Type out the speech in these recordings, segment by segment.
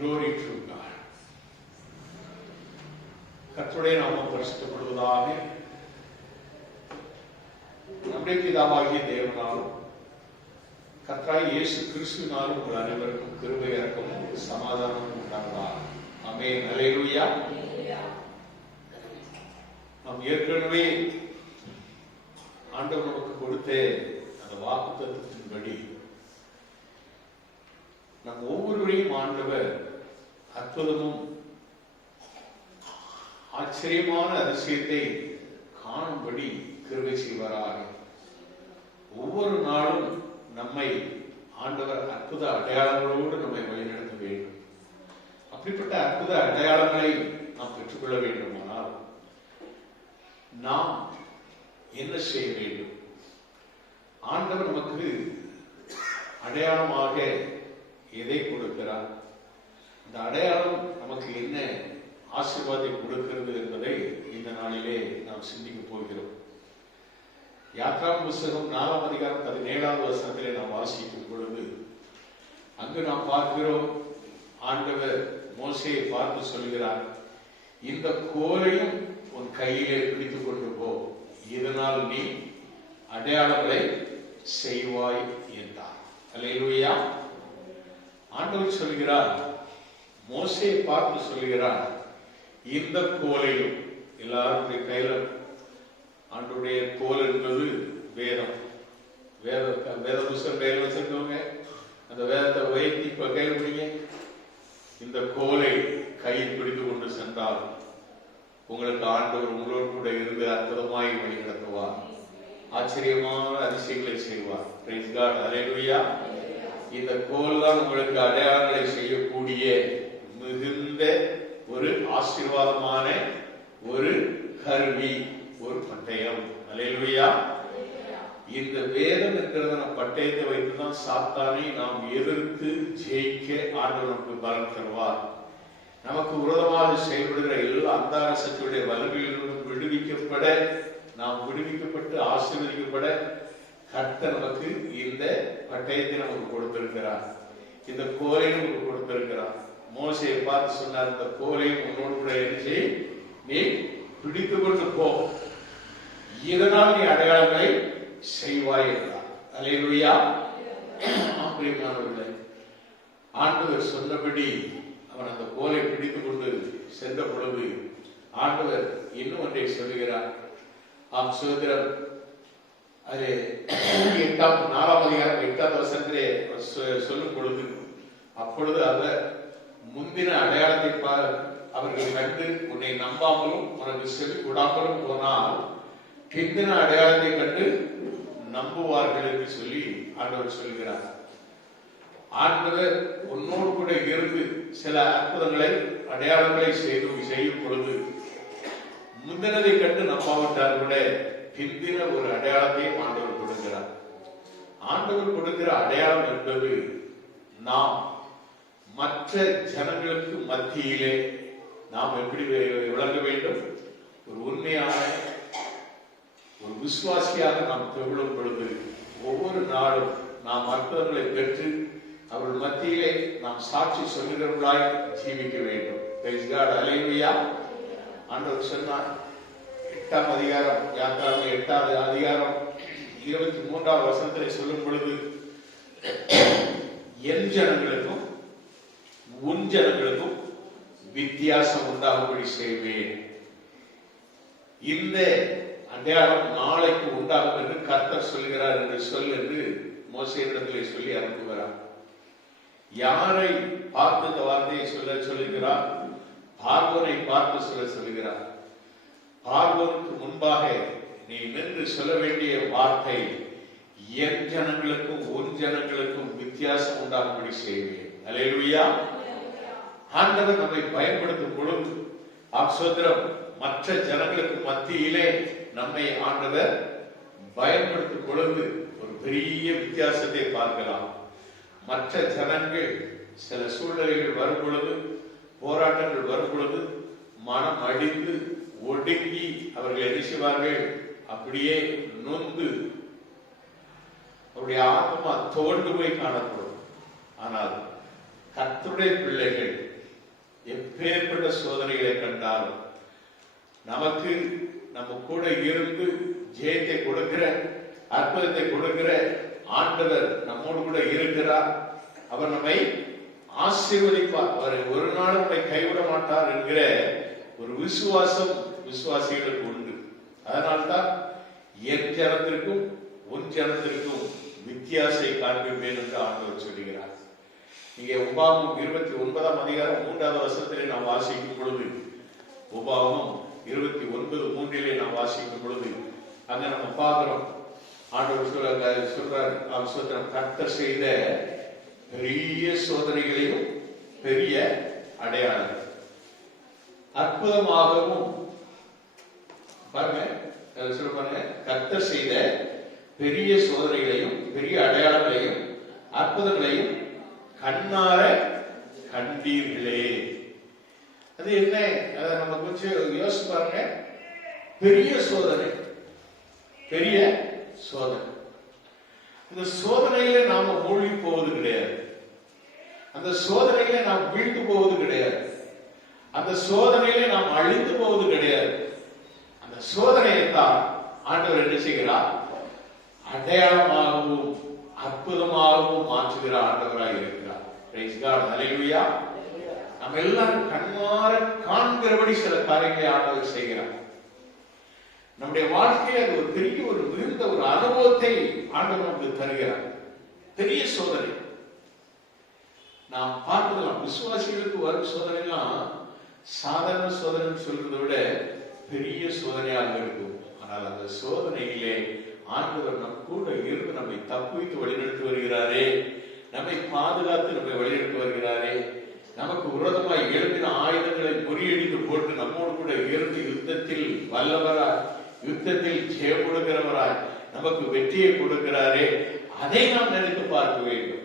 Glory to God. கர்த்தருடைய நாமம் பரிசுத்தப்படுவதாக. நம்முடைய பிதாவாகிய தேவனாலும் கர்த்தராகிய இயேசு கிறிஸ்துவினாலும் உங்கள் அனைவருக்கும் கிருபை இரக்கமும் சமாதானமும் உண்டாவதாக. ஆமென். அல்லேலூயா. நாம் ஏற்கனவே ஆண்டவர் நமக்கு கொடுத்த அந்த வாக்குத்தத்தத்தின்படி நம் ஒவ்வொருவரையும் ஆண்டவர் அற்புதமும் ஆச்சரியமான அதிசயத்தை காணும்படி கிருபை செய்வாராக. ஒவ்வொரு நாளும் நம்மை ஆண்டவர் அற்புத அடையாளங்களோடு நம்மை வழிநடத்த வேண்டும். அப்படிப்பட்ட அற்புத அடையாளங்களை நாம் பெற்றுக்கொள்ள வேண்டுமானால் நாம் என்ன செய்ய வேண்டும்? ஆண்டவர் நமக்கு அடையாளமாக எதை கொடுக்கிறார்? இந்த அடையாளம் நமக்கு என்ன ஆசீர்வாதத்தை கொடுக்கிறது என்பதை இந்த நாளிலே நாம் சிந்திக்க போகிறோம். யாத்ராம் புஸ்தகம் 4ஆம் அதிகாரம் 17ஆவது வசனத்திலே நாம் வாசிக்கும் பொழுது அங்கு நாம் பார்க்கிறோம், ஆண்டவர் மோசேயை பார்த்து சொல்கிறார், இந்த கோலையும் உன் கையிலே பிடித்துக் கொண்டு போ, இதனால் நீ அடையாளங்களை செய்வாய் என்றார். அல்லேலூயா. ஆண்டவர் சொல்கிறார், மோசேயை பார்த்து சொல்கிறார், இந்த கோலையும், எல்லாருடைய கையில ஆண்டவருடைய கோல் என்பது வேதம். வேத புஸ்தகம் கையில் வச்சிருக்கவங்க அந்த வேதத்தை உயர்த்தி இப்ப கையில் பிடிங்க. இந்த கோலை கையில் பிடித்து கொண்டு சென்றால் உங்களுக்கு ஆண்டவர் உங்களோடு கூட இருந்து அற்புதமாய் வழி நடத்துவார், ஆச்சரியமான அதிசயங்களை செய்வார். Praise God. அல்லேலூயா. இந்த கோல் தான் உங்களுக்கு அடையாளங்களை செய்யக்கூடிய மிகுந்த ஒரு ஆசீர்வாதமான ஒரு கருவி, ஒரு பட்டயம். அல்லேலூயா. இந்த வேதம் என்கிற பட்டயத்தை வைத்துதான் சாத்தானை நாம் எதிர்த்து ஜெயிக்க ஆண்டவர் நமக்கு பலம் தருவார். நமக்கு விரோதமாக செயல்படுகிற எல்லா அந்தார சக்தியுடைய வல்லமையிலிருந்து விடுவிக்கப்பட, நாம் விடுவிக்கப்பட்டு ஆசீர்வதிக்கப்பட கர்த்தர் நமக்கு இந்த பட்டயத்தை நமக்கு கொடுத்திருக்கிறார், இந்த கோலை நமக்கு கொடுத்திருக்கிறார். மோசேயை பார்த்து சொன்னார், இந்த கோலையும் உன்னோடு கூட எழுதி நீ பிடித்து கொண்டு போ, இதனால் நீ அடையாளங்களை செய்வாய் என்றார். அல்லேலூயா. பிரியமானவர்களே, ஆண்டவர் சொன்னபடி அவன் அந்த கோலை பிடித்துக் கொண்டு சென்ற பொழுது ஆண்டவர் இன்னும் ஒன்றை சொல்லுகிறார். ஆம் சகோதரர், அது 4ஆம் அதிகாரம் 8ஆவது வசனத்திலே சொல்லும் பொழுது, அப்பொழுது அவர் முந்தின அடையாளத்தை அவர்கள் கண்டு உன்னை நம்பாமலும் உனக்கு செவி கொடாமலும் போனால் பிந்தின அடையாளத்தை கண்டு நம்புவார்கள் என்று சொல்லி ஆண்டவர் சொல்கிறார். ஆண்டவர் உன்னோடு கூட இருந்து சில அற்புதங்களை அடையாளங்களை செய்யும் பொழுது முந்தினதை கண்டு நம்பாவிட்டால் கூட பிந்தின ஒரு அடையாளத்தை ஆண்டவர் கொடுக்கிறார். ஆண்டவர் கொடுக்கிற அடையாளம் என்பது நாம் மற்ற ஜனங்களுக்கு மத்தியிலே நாம் எப்படி விளங்க வேண்டும்? ஒரு உண்மையான ஒரு விசுவாசியாக நாம் திகழும் பொழுது ஒவ்வொரு நாளும் நாம் அற்புதங்களை பெற்று அவர்கள் மத்தியிலே நாம் சாட்சி சொல்லுகிறவர்களாய் ஜீவிக்க வேண்டும். அல்லேலூயா. ஆண்டவர் சொன்னார், 8ஆம் அதிகாரம் யாத்ராகமம் 8ஆவது அதிகாரம் 23ஆவது வசனத்திலே சொல்லும் பொழுது, என் ஜனங்களுக்கும் உன் ஜனங்களுக்கும் வித்தியாசம் உண்டாகும்படி செய்வேன். இந்த அடையாளம் நாளைக்கு உண்டாகும் என்று கர்த்தர் சொல்கிறார் என்று சொல் என்று மோசேயிடத்திலே சொல்லி அனுப்புகிறார். யாரை பார்த்து இந்த வார்த்தையை சொல்லுகிறார்? பார்வோனை பார்த்து சொல்லுகிறார். பார்வோனுக்கு முன்பாக நீ நின்று சொல்ல வேண்டிய வார்த்தை, என் ஜனங்களுக்கும் உன் ஜனங்களுக்கும் வித்தியாசம் உண்டாகும்படி செய்வேன். அல்லேலூயா. ஆண்டவர் நம்மை பயன்படுத்தும் பொழுது சகோதரம் மற்ற ஜனங்களுக்கு மத்தியிலே நம்மை ஆண்டவர் பயன்படுத்தும் பொழுது ஒரு பெரிய வித்தியாசத்தை பார்க்கலாம். மற்ற ஜனங்கள் சில சூழ்நிலைகள் வரும் பொழுது, போராட்டங்கள் வரும் பொழுது மனம் அடிந்து ஒடுங்கி அவர்கள் என்ன செய்வார்கள்? அப்படியே நொந்து அவருடைய ஆத்மா தோண்டு போய் காணப்படும். ஆனால் கர்த்தருடைய பிள்ளைகள் எப்பேற்பட்ட சோதனைகளை கண்டாலும் நமக்கு நம்ம கூட இருந்து ஜெயத்தை கொடுக்கிற, அற்புதத்தை கொடுக்கிற ஆண்டவர் நம்மோடு கூட இருக்கிறார். அவர் நம்மை ஆசீர்வதிப்பார். அவர் ஒரு நாள் நம்மை கைவிட மாட்டார் என்கிற ஒரு விசுவாசம் விசுவாசிகளுக்கு உண்டு. அதனால்தான் என் ஜனத்திற்கும் உன் ஜனத்திற்கும் வித்தியாசத்தை காண்பிப்பேன் என்று ஆண்டவர் சொல்லுகிறார். இங்கே உபாகமம் 29ஆம் அதிகாரம் 3வது வசனத்திலே நாம் வாசிக்கும் பொழுது, உபாகமம் 29:3 நாம் வாசிக்கும் பொழுது அங்க நம்ம பார்க்கிறோம், ஆண்டவர் சொல்றார், அவர் கர்த்தர் செய்த பெரிய சோதனைகளையும் பெரிய அடையாளம் அற்புதமாகவும், பாருங்க சொல்றாங்க, கர்த்தர் செய்த பெரிய சோதனைகளையும் பெரிய அடையாளங்களையும் அற்புதங்களையும் கண்ணார கண்டீர்களே. அது என்ன? அதை நம்ம கொஞ்சம் யோசிச்சு பாருங்க. பெரிய சோதனை, பெரிய சோதனை. இந்த சோதனையில நாம மூழ்கி போவது கிடையாது. அந்த சோதனையில நாம் வீழ்ந்து போவது கிடையாது. அந்த சோதனையில நாம் அழிந்து போவது கிடையாது. அந்த சோதனையை தான் ஆண்டவர் என்ன செய்கிறார்? அடையாளமாகவும் அற்புதமாகவும் மாற்றுகிற ஆண்டவராக இருக்கிறார். பிரைஸ் காட், ஹல்லேலூயா. நம்ம எல்லாரும் கண்ணார காண்கிறபடி சில காரியங்களை ஆண்டவர் செய்கிறார். நம்முடைய வாழ்க்கையில் அது ஒரு பெரிய ஒரு மிகுந்த ஒரு அனுபவத்தை ஆண்டவர் நமக்கு தருகிறார். பெரிய சோதனை நாம் பார்க்கலாம். விசுவாசிகளுக்கு வரும் சோதனைலாம் சாதாரண சோதனை சொல்றதை விட பெரிய சோதனையாக இருக்கும். ஆனால் அந்த சோதனையிலே ஆண்டவர் நம் கூட இருந்து நம்மை தப்பித்து வழிநடத்தி வருகிறாரே, நம்மை பாதுகாத்து நம்மை வழிநடத்தி வருகிறாரே, நமக்கு விரோதமாய் எழுப்பின ஆயுதங்களை முறியடித்து போட்டு நம்மோடு கூட இருந்து யுத்தத்தில் வல்லவராய், யுத்தத்தில் ஜெயம் கொடுக்கிறவராய் நமக்கு வெற்றியை கொடுக்கிறாரே, அதை நாம் நினைத்து பார்க்க வேண்டும்.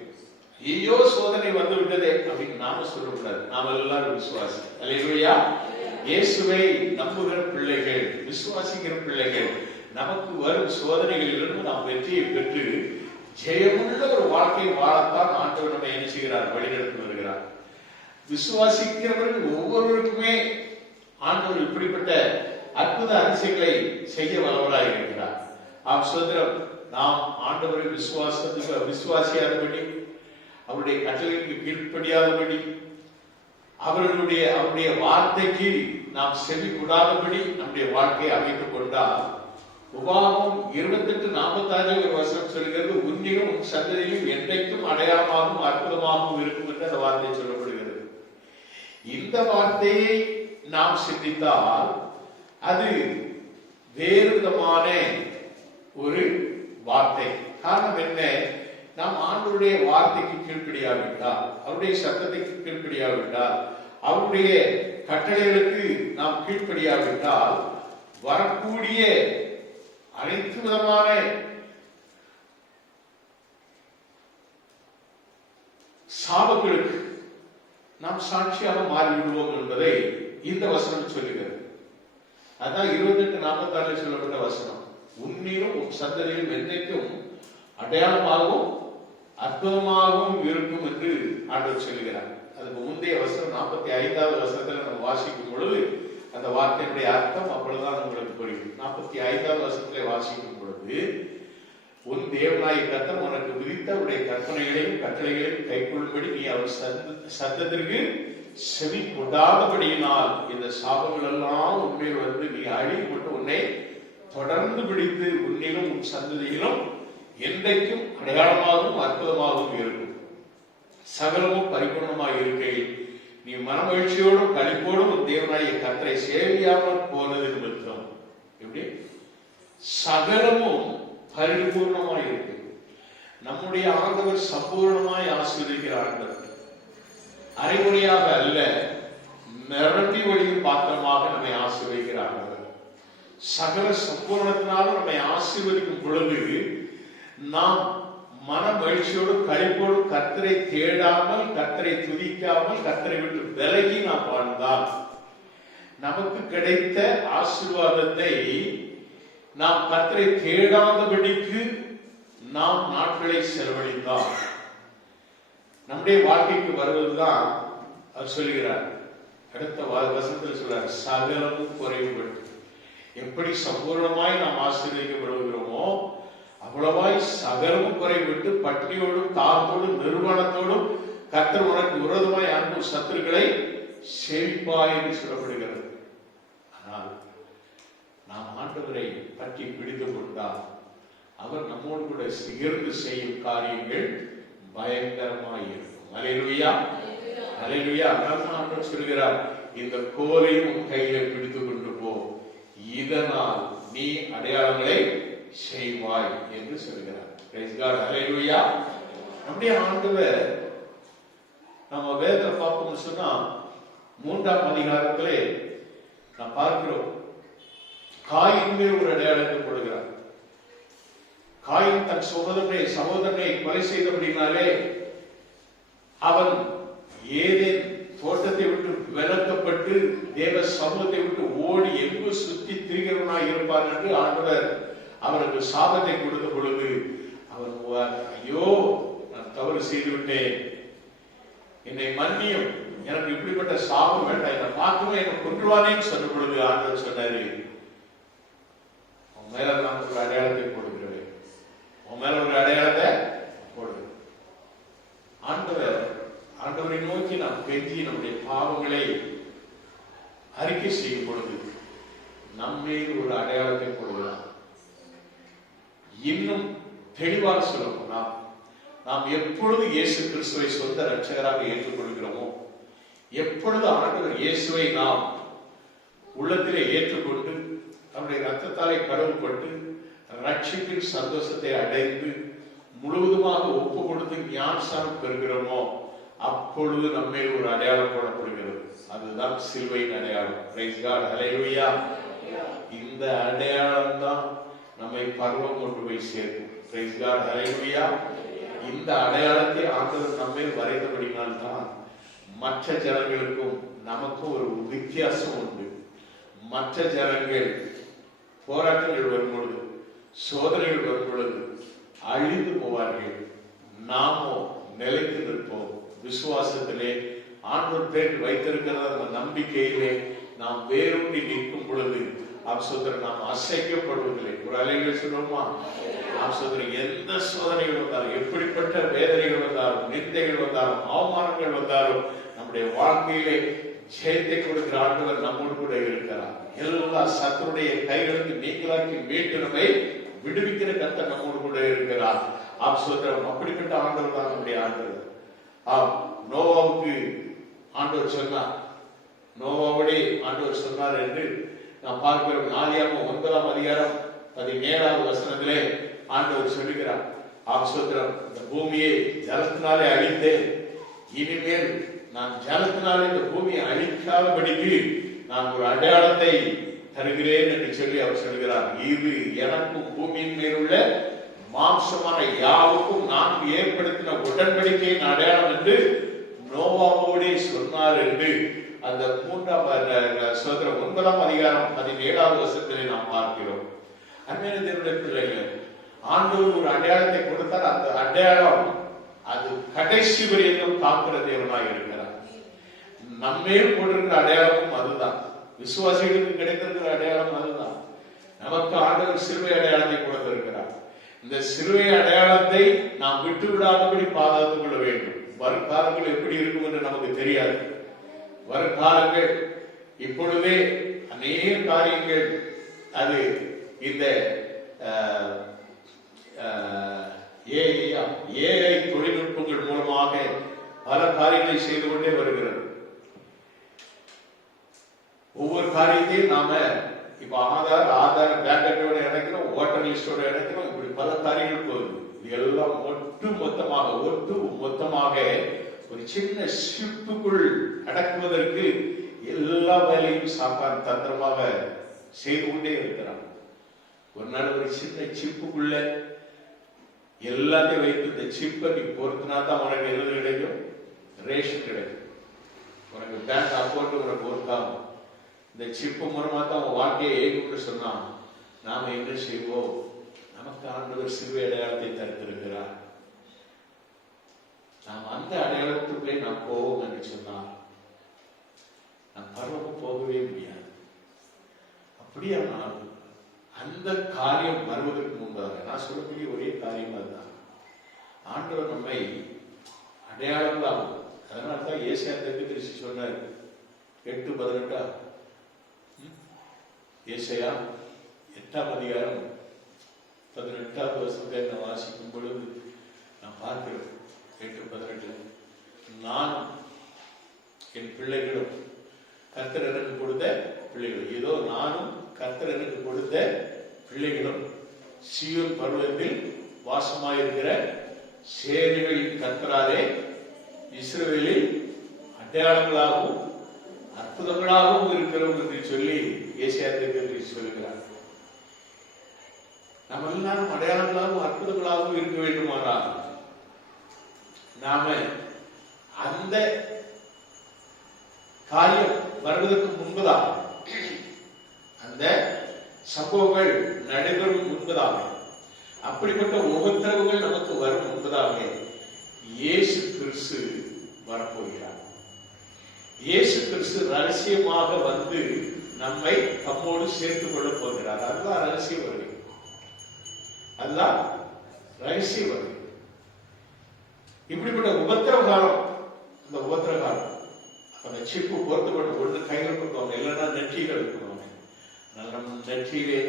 ஐயோ சோதனை வந்து விட்டதே அப்படின்னு நாம சொல்லக்கூடாது. நாம் எல்லாரும் விசுவாசி. அல்லேலூயா. இயேசுவை நம்புகிற பிள்ளைகள், விசுவாசிக்கிற பிள்ளைகள், நமக்கு வரும் சோதனைகளிலிருந்து நாம் வெற்றியை பெற்று ஜெயமுள்ள ஒரு வாழ்க்கை வாழத்தான் ஆண்டவர் நம்மை என்ன செய்கிறார்? வழிநடத்தி வருகிறார். விசுவாசிக்கிறவர்கள் ஒவ்வொருவருக்குமே ஆண்டவர் இப்படிப்பட்ட அற்புத அதிசயங்களை செய்ய வல்லவராக இருக்கிறார். சுதந்திரம் நாம் ஆண்டவரை விசுவாசியாதபடி, அவருடைய கட்டளைக்கு கீழ்ப்படியாதபடி, அவருடைய வார்த்தைக்கு நாம் செவி கூடாதபடி நம்முடைய வாழ்க்கையை அமைத்துக் கொண்டால், உபாகமம் 28:46 ஒரு வசனம் சொல்கிறது, உன்னிலும் உன் சந்ததியிலும் என்றைக்கும் அடையாளமாகவும் அற்புதமாகவும் இருக்கும் என்று அந்த வார்த்தை சொல்லப்படுகிறது. இந்த வார்த்தையை நாம் சிந்தித்தால் அது வேறு விதமான ஒரு வார்த்தை. காரணம் என்ன? நாம் ஆண்டவருடைய வார்த்தைக்கு கீழ்ப்படியாவிட்டால், அவருடைய சத்தத்துக்கு கீழ்ப்படியாவிட்டால், அவருடைய கட்டளைகளுக்கு நாம் கீழ்ப்படியாவிட்டால் வரக்கூடிய அனைத்து விதமான சாபங்களுக்கு நாம் சாட்சியாக மாறிவிடுவோம் என்பதை இந்த வசனம் சொல்லுகிறது. அதான் 28:46 சொல்லப்பட்ட வசனம். உன்னிலும் உன் சந்ததியிலும் என்றைக்கும் அடையாளமாகவும் அற்புதமாகவும் இருக்கும் என்று ஆண்டவர் சொல்கிறார். அதுக்கு முந்தைய வசனம் 45வது வசனத்துல நம்ம வாசிக்கும் பொழுது அந்த வார்த்தையினுடைய அர்த்தம் அப்பொழுதுதான் உங்களுக்கு புரியும். 45வது வசனத்திலே வாசிக்கும் பொழுது, உன் தேவனாய கர்த்தர் உனக்கு விதித்த உடைய கற்பனைகளையும் கட்டளைகளையும் கைக்கொள்ளும்படி நீ அவர் சத்தத்திற்கு செவி கொடாதபடியினால் இந்த சாபங்கள் எல்லாம் உண்மையில் வந்து நீ அழிவுபட்டு உன்னை தொடர்ந்து பிடித்து உன்னிலும் உன் சந்ததியிலும் என்றைக்கும் அடையாளமாகவும் அற்புதமாகவும் இருக்கும். சகலமும் பரிபூர்ணமாக இருக்கையில் நீ மனமகிழ்ச்சியோடும் களிப்போடும் உன் தேவனாய கர்த்தரை சேவியாமல் போனது நிமித்தம். எப்படி? சகலமும் பரிபூர்ணமாய் இருக்கு. நம்முடைய ஆண்டவர் சம்பூர்ணமாய் ஆசீர்வதிக்கிற ஆண்டவர். அரைமுறையாக அல்ல, நிரம்பி வழியும் பாத்திரமாக நம்மை ஆசீர்வதிக்கிற ஆண்டவர். சகல சம்பூர்ணத்தினாலும் நம்மை ஆசீர்வதிக்கும் பொழுது நாம் மன மகிழ்ச்சியோடு களிப்போடு கர்த்தரை தேடாமல், கர்த்தரை துதிக்காமல், கர்த்தரை விட்டு விலகி நாம் வாழ்ந்தால் நமக்கு கிடைத்த ஆசீர்வாதத்தை நாம் கர்த்தரை தேடாதபடிக்கு நாம் நாட்களை செலவழித்தால் நம்முடைய வாழ்க்கைக்கு வருவதுதான் அவர் சொல்கிறார். அடுத்த வசனத்தில் சொல்றார், சகலமும் குறைவுபட்டு. எப்படி சம்பூர்ணமாய் நாம் ஆசீர்வதிக்கப்படுகிறோமோ அவ்வளவாய் சகலமும் குறைவிட்டு பட்டினியோடும் தாகத்தோடும் நிர்வாணத்தோடும் கர்த்தர் உனக்கு விரோதமாய் அனுப்பும் சத்துருக்களை செழிப்பாய் என்று சொல்லப்படுகிறது. ஆனால் நாம் ஆண்டவரை பற்றி பிடித்து கொண்டால் அவர் நம்மோடு கூட சேர்ந்து செய்யும் காரியங்கள் பயங்கரமாய் இருக்கும். அல்லேலூயா, அல்லேலூயா. அதனால்தான் ஆண்டவர் சொல்கிறார், இந்த கோலையும் உன் கையில பிடித்து கொண்டு போ, இதனால் நீ அடையாளங்களை செய்வாய் என்று சொல்கிறார். பிரைஸ் காட், அல்லேலூயா. நம்முடைய ஆண்டவர் நம்ம வேதத்தை பார்ப்போம்னு சொன்னா 3ஆம் அதிகாரத்திலே நாம் பார்க்கிறோம், காயின் மேல் ஒரு அடையாளத்தை கொடுக்கிறார். காயின் தன் சகோதரனை கொலை செய்தபடினாலே அவன் ஏதேன் தோட்டத்தை விட்டு விலக்கப்பட்டு தேவ சமூகத்தை விட்டு ஓடி எங்கு சுத்தி திரிகிறவனாய் இருப்பான் என்று ஆண்டவர் அவருக்கு சாபத்தை கொடுத்த பொழுது அவன், ஐயோ நான் தவறு செய்து விட்டேன், என்னை மன்னியும், எனக்கு இப்படிப்பட்ட சாபம் வேண்டாம், என்னை பார்க்கவே என்னை கொன்றுவானேன்னு சொன்ன பொழுது ஆண்டவர் சொன்னாரு, உன் மேல நான் ஒரு அடையாளத்தை போடுகிறேன், உன் மேல ஒரு அடையாளத்தை போடு. ஆண்டவரை நோக்கி நாம் கெஞ்சி நம்முடைய பாவங்களை அறிக்கை செய்யும் பொழுது நம்மேல் ஒரு அடையாளத்தை போடுகிறார். இன்னும் தெளிவாக சொல்லப்போனா, நாம் எப்பொழுது இயேசு கிறிஸ்துவை சொந்த ரட்சகராக ஏற்றுக்கொள்கிறோமோ, எப்பொழுது ஆண்டவர் இயேசுவை நாம் உள்ளத்திலே ஏற்றுக்கொண்டு நம்முடைய ரத்தத்தாலே கழுவப்பட்டு ரட்சிப்பின் சந்தோஷத்தை அடைந்து முழுவதுமாக ஒப்பு கொடுத்து ஞானஸ்நானம் பெறுகிறோமோ, அப்பொழுது நம்மேல் ஒரு அடையாளம் போடப்படுகிறது. அதுதான் சிலுவையின் அடையாளம். பிரைஸ் காட், ஹல்லேலூயா. இந்த அடையாளம் தான் நம்மை பரலோகம் கொண்டு போய் சேர்க்கும். பிரைஸ் காட், ஹல்லேலூயா. இந்த அடையாளத்தை ஆண்டவர் நம்மேல் வரைந்தபடினால்தான் மற்ற ஜனங்களுக்கும் நமக்கும் ஒரு வித்தியாசம் உண்டு. மற்ற ஜனங்கள் போராட்டங்கள் வரும் பொழுது, சோதனைகள் வரும் பொழுது அழிந்து போவார்கள். நாமோ நிலைத்து நிற்போம். விசுவாசத்திலே ஆண்டவர் பேர் வைத்திருக்கிற அந்த நம்பிக்கையிலே நாம் வேரூன்றி நிற்கும் பொழுது நாம் அசைக்கப்படுவதில்லை. ஒரு அலைகள் சொல்லுவோமா, எந்த சோதனைகள் வந்தாலும், எப்படிப்பட்ட வேதனைகள் வந்தாலும், நிந்தைகள் வந்தாலும், அவமானங்கள் வந்தாலும், நம்முடைய வாழ்க்கையிலே ஜெயத்தை கொடுக்கிற ஆண்டவர் நம்மோடு கூட இருக்கிறார். எல்லா சத்துருடைய கைகளுக்கு நீங்களாக்கி மீட்டு நம்மை விடுவிக்கிற கர்த்தர் நம்மோடு கூட இருக்கிறார். அப்படிப்பட்ட ஆண்டவர் தான் நம்முடைய ஆண்டவர். நோவாவுக்கு ஆண்டவர் சொன்னார், நோவாவுடைய ஆண்டவர் சொன்னார் என்று நாம் பார்க்கிறோம். ஆதியாகமம் 9ஆம் அதிகாரம் 17வது வசனத்திலே ஆண்டவர் சொல்லுகிறார், இந்த பூமியை ஜலத்தினாலே அழித்தேன், இனிமேல் நான் ஜலத்தினாலே இந்த பூமியை அழிக்காதபடிக்கு நான் ஒரு அடையாளத்தை தருகிறேன் என்று சொல்லி அவர் சொல்கிறார். இது எனக்கும் பூமியின் மேலுள்ள மாம்சமான யாவுக்கும் நான் ஏற்படுத்தின உடன்படிக்கையின் அடையாளம் என்று நோவாவோடே சொன்னார் என்று அந்த 9ஆம் அதிகாரம் 17வது வசனத்திலே நாம் பார்க்கிறோம். அன்மையான தேவனுடைய பிள்ளைகள், ஆண்டவர் ஒரு அடையாளத்தை கொடுத்தார். அந்த அடையாளம் அது கடைசி வரையிலும் காக்கிற தேவனாக இருக்கிறார். நம்மேல் போட்டிருக்கிற அடையாளமும் அதுதான். விசுவாசிகளுக்கு கிடைத்திருக்கிற அடையாளம் அதுதான். நமக்கு ஆண்டவர் சிலுவை அடையாளத்தை கொடுத்திருக்கிறார். இந்த சிலுவை அடையாளத்தை நாம் விட்டு விடாதபடி பாதுகாத்துக் கொள்ள வேண்டும். வருங்காலங்கள் எப்படி இருக்கும் என்று நமக்கு தெரியாது. வருங்காலங்கள் இப்பொழுதே அநேக காரியங்கள் அது இந்த ஏஐ தொழில்நுட்பங்கள் மூலமாக பல காரியங்களை செய்து கொண்டே வருகிறது. ஒவ்வொரு காரியத்தையும் நாம இப்ப ஆதார் பேங்க் அக்கௌண்ட் இணைக்கிறோம், ஓட்டர் லிஸ்டோட இணைக்கிறோம், இப்படி பல காரியங்கள் போகுது. இது எல்லாம் ஒட்டு மொத்தமாக ஒரு சின்ன ஷிப்புக்குள் அடக்குவதற்கு எல்லா வேலையும் சாத்தான் தந்திரமாக செய்து கொண்டே இருக்கிறான். ஒரு நாள் ஒரு சின்ன சிப்புக்குள்ள எல்லாத்தையும் வைத்து இந்த சிப்பை நீ பொறுத்தினா தான் உனக்கு எது கிடைக்கும், ரேஷன் கிடைக்கும். உனக்கு பேங்க் அக்கௌண்ட் உனக்கு பொறுத்தாகும். இந்த சிப்பு மூலமா தான் உன் வாழ்க்கையை ஏகும்னு சொன்னா நாம என்ன செய்வோம்? நமக்கு ஆண்டவர் சிலுவை அடையாளத்தை தடுத்திருக்கிறார். நாம் அந்த அடையாளத்துக்குள்ளே நாம் போவோம் என்று சொன்னார் நம் பரலோகம் போகவே முடியாது. அப்படியானால் அந்த காரியம் வருவதற்கு முன்பாக நான் சொல்லக்கூடிய ஒரே காரியம் அதுதான். ஆண்டவர் நம்மை அடையாளங்களாகும். அதனால்தான் ஏசாயா தீர்க்கதரிசி சொன்னார் 8:18. ஏசாயா 8ஆம் அதிகாரம் 18வது வசனத்தை நான் வாசிக்கும் பொழுது நான் பார்க்கிறேன். 8:18 நான் என் பிள்ளைகளும் கர்த்தர் எனக்கு கொடுத்த பிள்ளைகளும், ஏதோ நானும் கர்த்தர் எனக்கு கொடுத்த பிள்ளைகளும் சீயோன் பர்வதத்தில் வாசமாயிருக்கிற சேனைகளின் கர்த்தராலே இஸ்ரவேலில் அடையாளங்களாகவும் அற்புதங்களாகவும் இருக்கிறோம் என்று சொல்லி ஏசாயா தீர்க்கதரிசி சொல்கிறார். நம்ம எல்லாரும் அடையாளங்களாகவும் அற்புதங்களாகவும் இருக்க வேண்டுமானால் நாம அந்த காரியம் வருவதற்கு முன்பதாக, அந்த சம்பவங்கள் நடைபெறும் முன்பதாக, அப்படிப்பட்ட உபத்திரவங்கள் நமக்கு வரும் முன்பதாக இயேசு கிறிஸ்து வரப்போகிறார். இயேசு கிறிஸ்து ரகசியமாக வந்து நம்மை தம்மோடு சேர்த்துக் கொள்ளப் போகிறார். அதுதான் ரகசிய வருகை. அதுதான் ரகசிய வருகை. இப்படிப்பட்ட உபத்திரவ காலம், அந்த உபத்திரவ காலம், அந்த சிப்பு பொருத்தப்பட்டு ஒன்று கையில் கொடுப்பாங்க, இல்லைன்னா நெற்றிகள் இருக்கணும். நம் நெற்றியிலே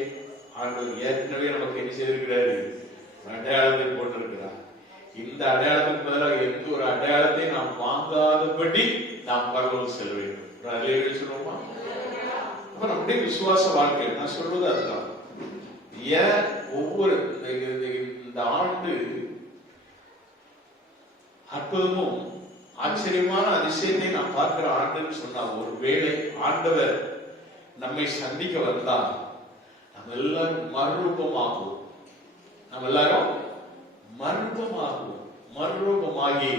ஆண்டவர் ஏற்கனவே நமக்கு என்ன செய்திருக்கிறாரு? அடையாளத்தை போட்டிருக்கிறார். இந்த அடையாளத்துக்கு பதிலாக எந்த ஒரு அடையாளத்தை நாம் வாங்காதபடி நாம் பரலோகம் செல்ல வேண்டும். சொல்லுவோமா? அப்ப நம்முடைய விசுவாச வாழ்க்கை நான் சொல்வது அதுதான். ஏன் ஒவ்வொரு இந்த ஆண்டு அற்புதமும் ஆச்சரியமான அதிசயத்தை நாம் பார்க்கிற ஆண்டுன்னு சொன்னா, ஒரு வேளை ஆண்டவர் நம்மை சந்திக்க வந்தால் நம்ம எல்லாரும் மறுரூபமாகும். நம்ம எல்லாரும் மறுரூபமாகி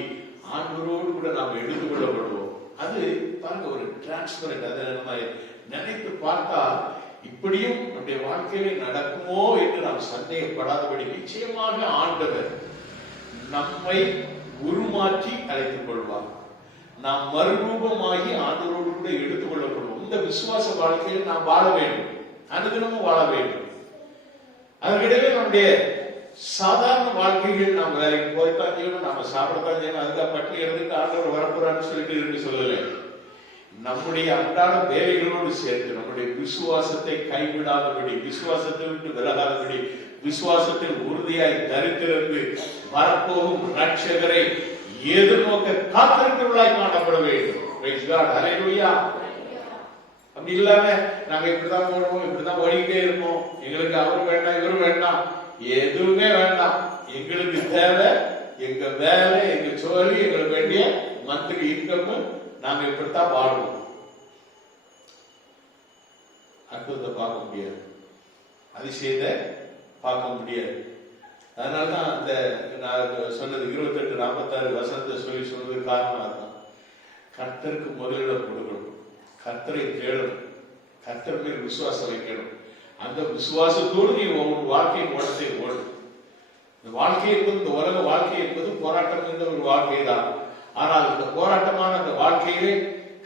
ஆண்டவரோடு கூட நாம் எடுத்துக் கொள்ளப்படுவோம். அது பாருங்க, ஒரு டிரான்ஸ்பரண்ட். அதை நம்ம நினைத்து பார்த்தா இப்படியும் நம்முடைய வாழ்க்கையிலே நடக்குமோ என்று நாம் சந்தேகப்படாதபடி நிச்சயமாக ஆண்டவர் நம்மை உருமாற்றி அழைத்துக் கொள்வார். நாம் மறுரூபமாகி ஆண்டவரோடு கூட எடுத்துக் கொள்ளப்படுவோம். இந்த விசுவாச வாழ்க்கையில் நாம் வாழ வேண்டும், அனுதினமும் வாழ வேண்டும். அதற்கிடையே நம்முடைய சாதாரண வாழ்க்கைகள் நாம் வேலைக்கு போய்தான் செய்யணும், நாம சாப்பிடத்தான் செய்யணும், அதுக்காக பட்டி இருந்துட்டு ஆண்டவர் வரப்போறான்னு சொல்லிட்டு இருக்கு சொல்லலை. நம்முடைய அன்றாட வேலைகளோடு சேர்த்து நம்முடைய விசுவாசத்தை கைவிடாதபடி, விசுவாசத்தை விட்டு விலகாதபடி, விசுவாசத்தில் உறுதியாய் தரித்திருந்து வரப்போகும் ரட்சகரை எதிர்நோக்க காத்திருக்கிறவர்களாய் காணப்பட வேண்டும். அப்படி இல்லாம நாங்க இப்படிதான் போடுவோம், இப்படிதான் ஓடிக்கிட்டே இருப்போம், எங்களுக்கு அவர் வேண்டாம் இவர் வேண்டாம், எதுவுமே வேண்டாம். எங்களுக்கு தேவை எங்க வேலை, எங்க சோழி, எங்களுக்கு வேண்டிய மந்திரி இன்கம், நாங்க இப்படித்தான் வாழுவோம். அற்புதத்தை பார்க்க முடியாது, அதிசயத்தை பார்க்க முடியாது. அதனாலதான் அந்த நான் சொன்னது 28:46 வசனத்தை சொன்னது காரணம் அதுதான். கர்த்தருக்கு முதலிடம் கொடுக்கணும், கர்த்தரை தேடணும், கர்த்தர் மேல் விசுவாசம் வைக்கணும். அந்த விசுவாசத்தோடு நீ உன் வாழ்க்கையின் ஓட்டத்தை ஓடும். இந்த வாழ்க்கை என்பது, இந்த உலக வாழ்க்கை என்பது போராட்டம் என்ற ஒரு வாழ்க்கை தான். ஆனால் இந்த போராட்டமான அந்த வாழ்க்கையிலே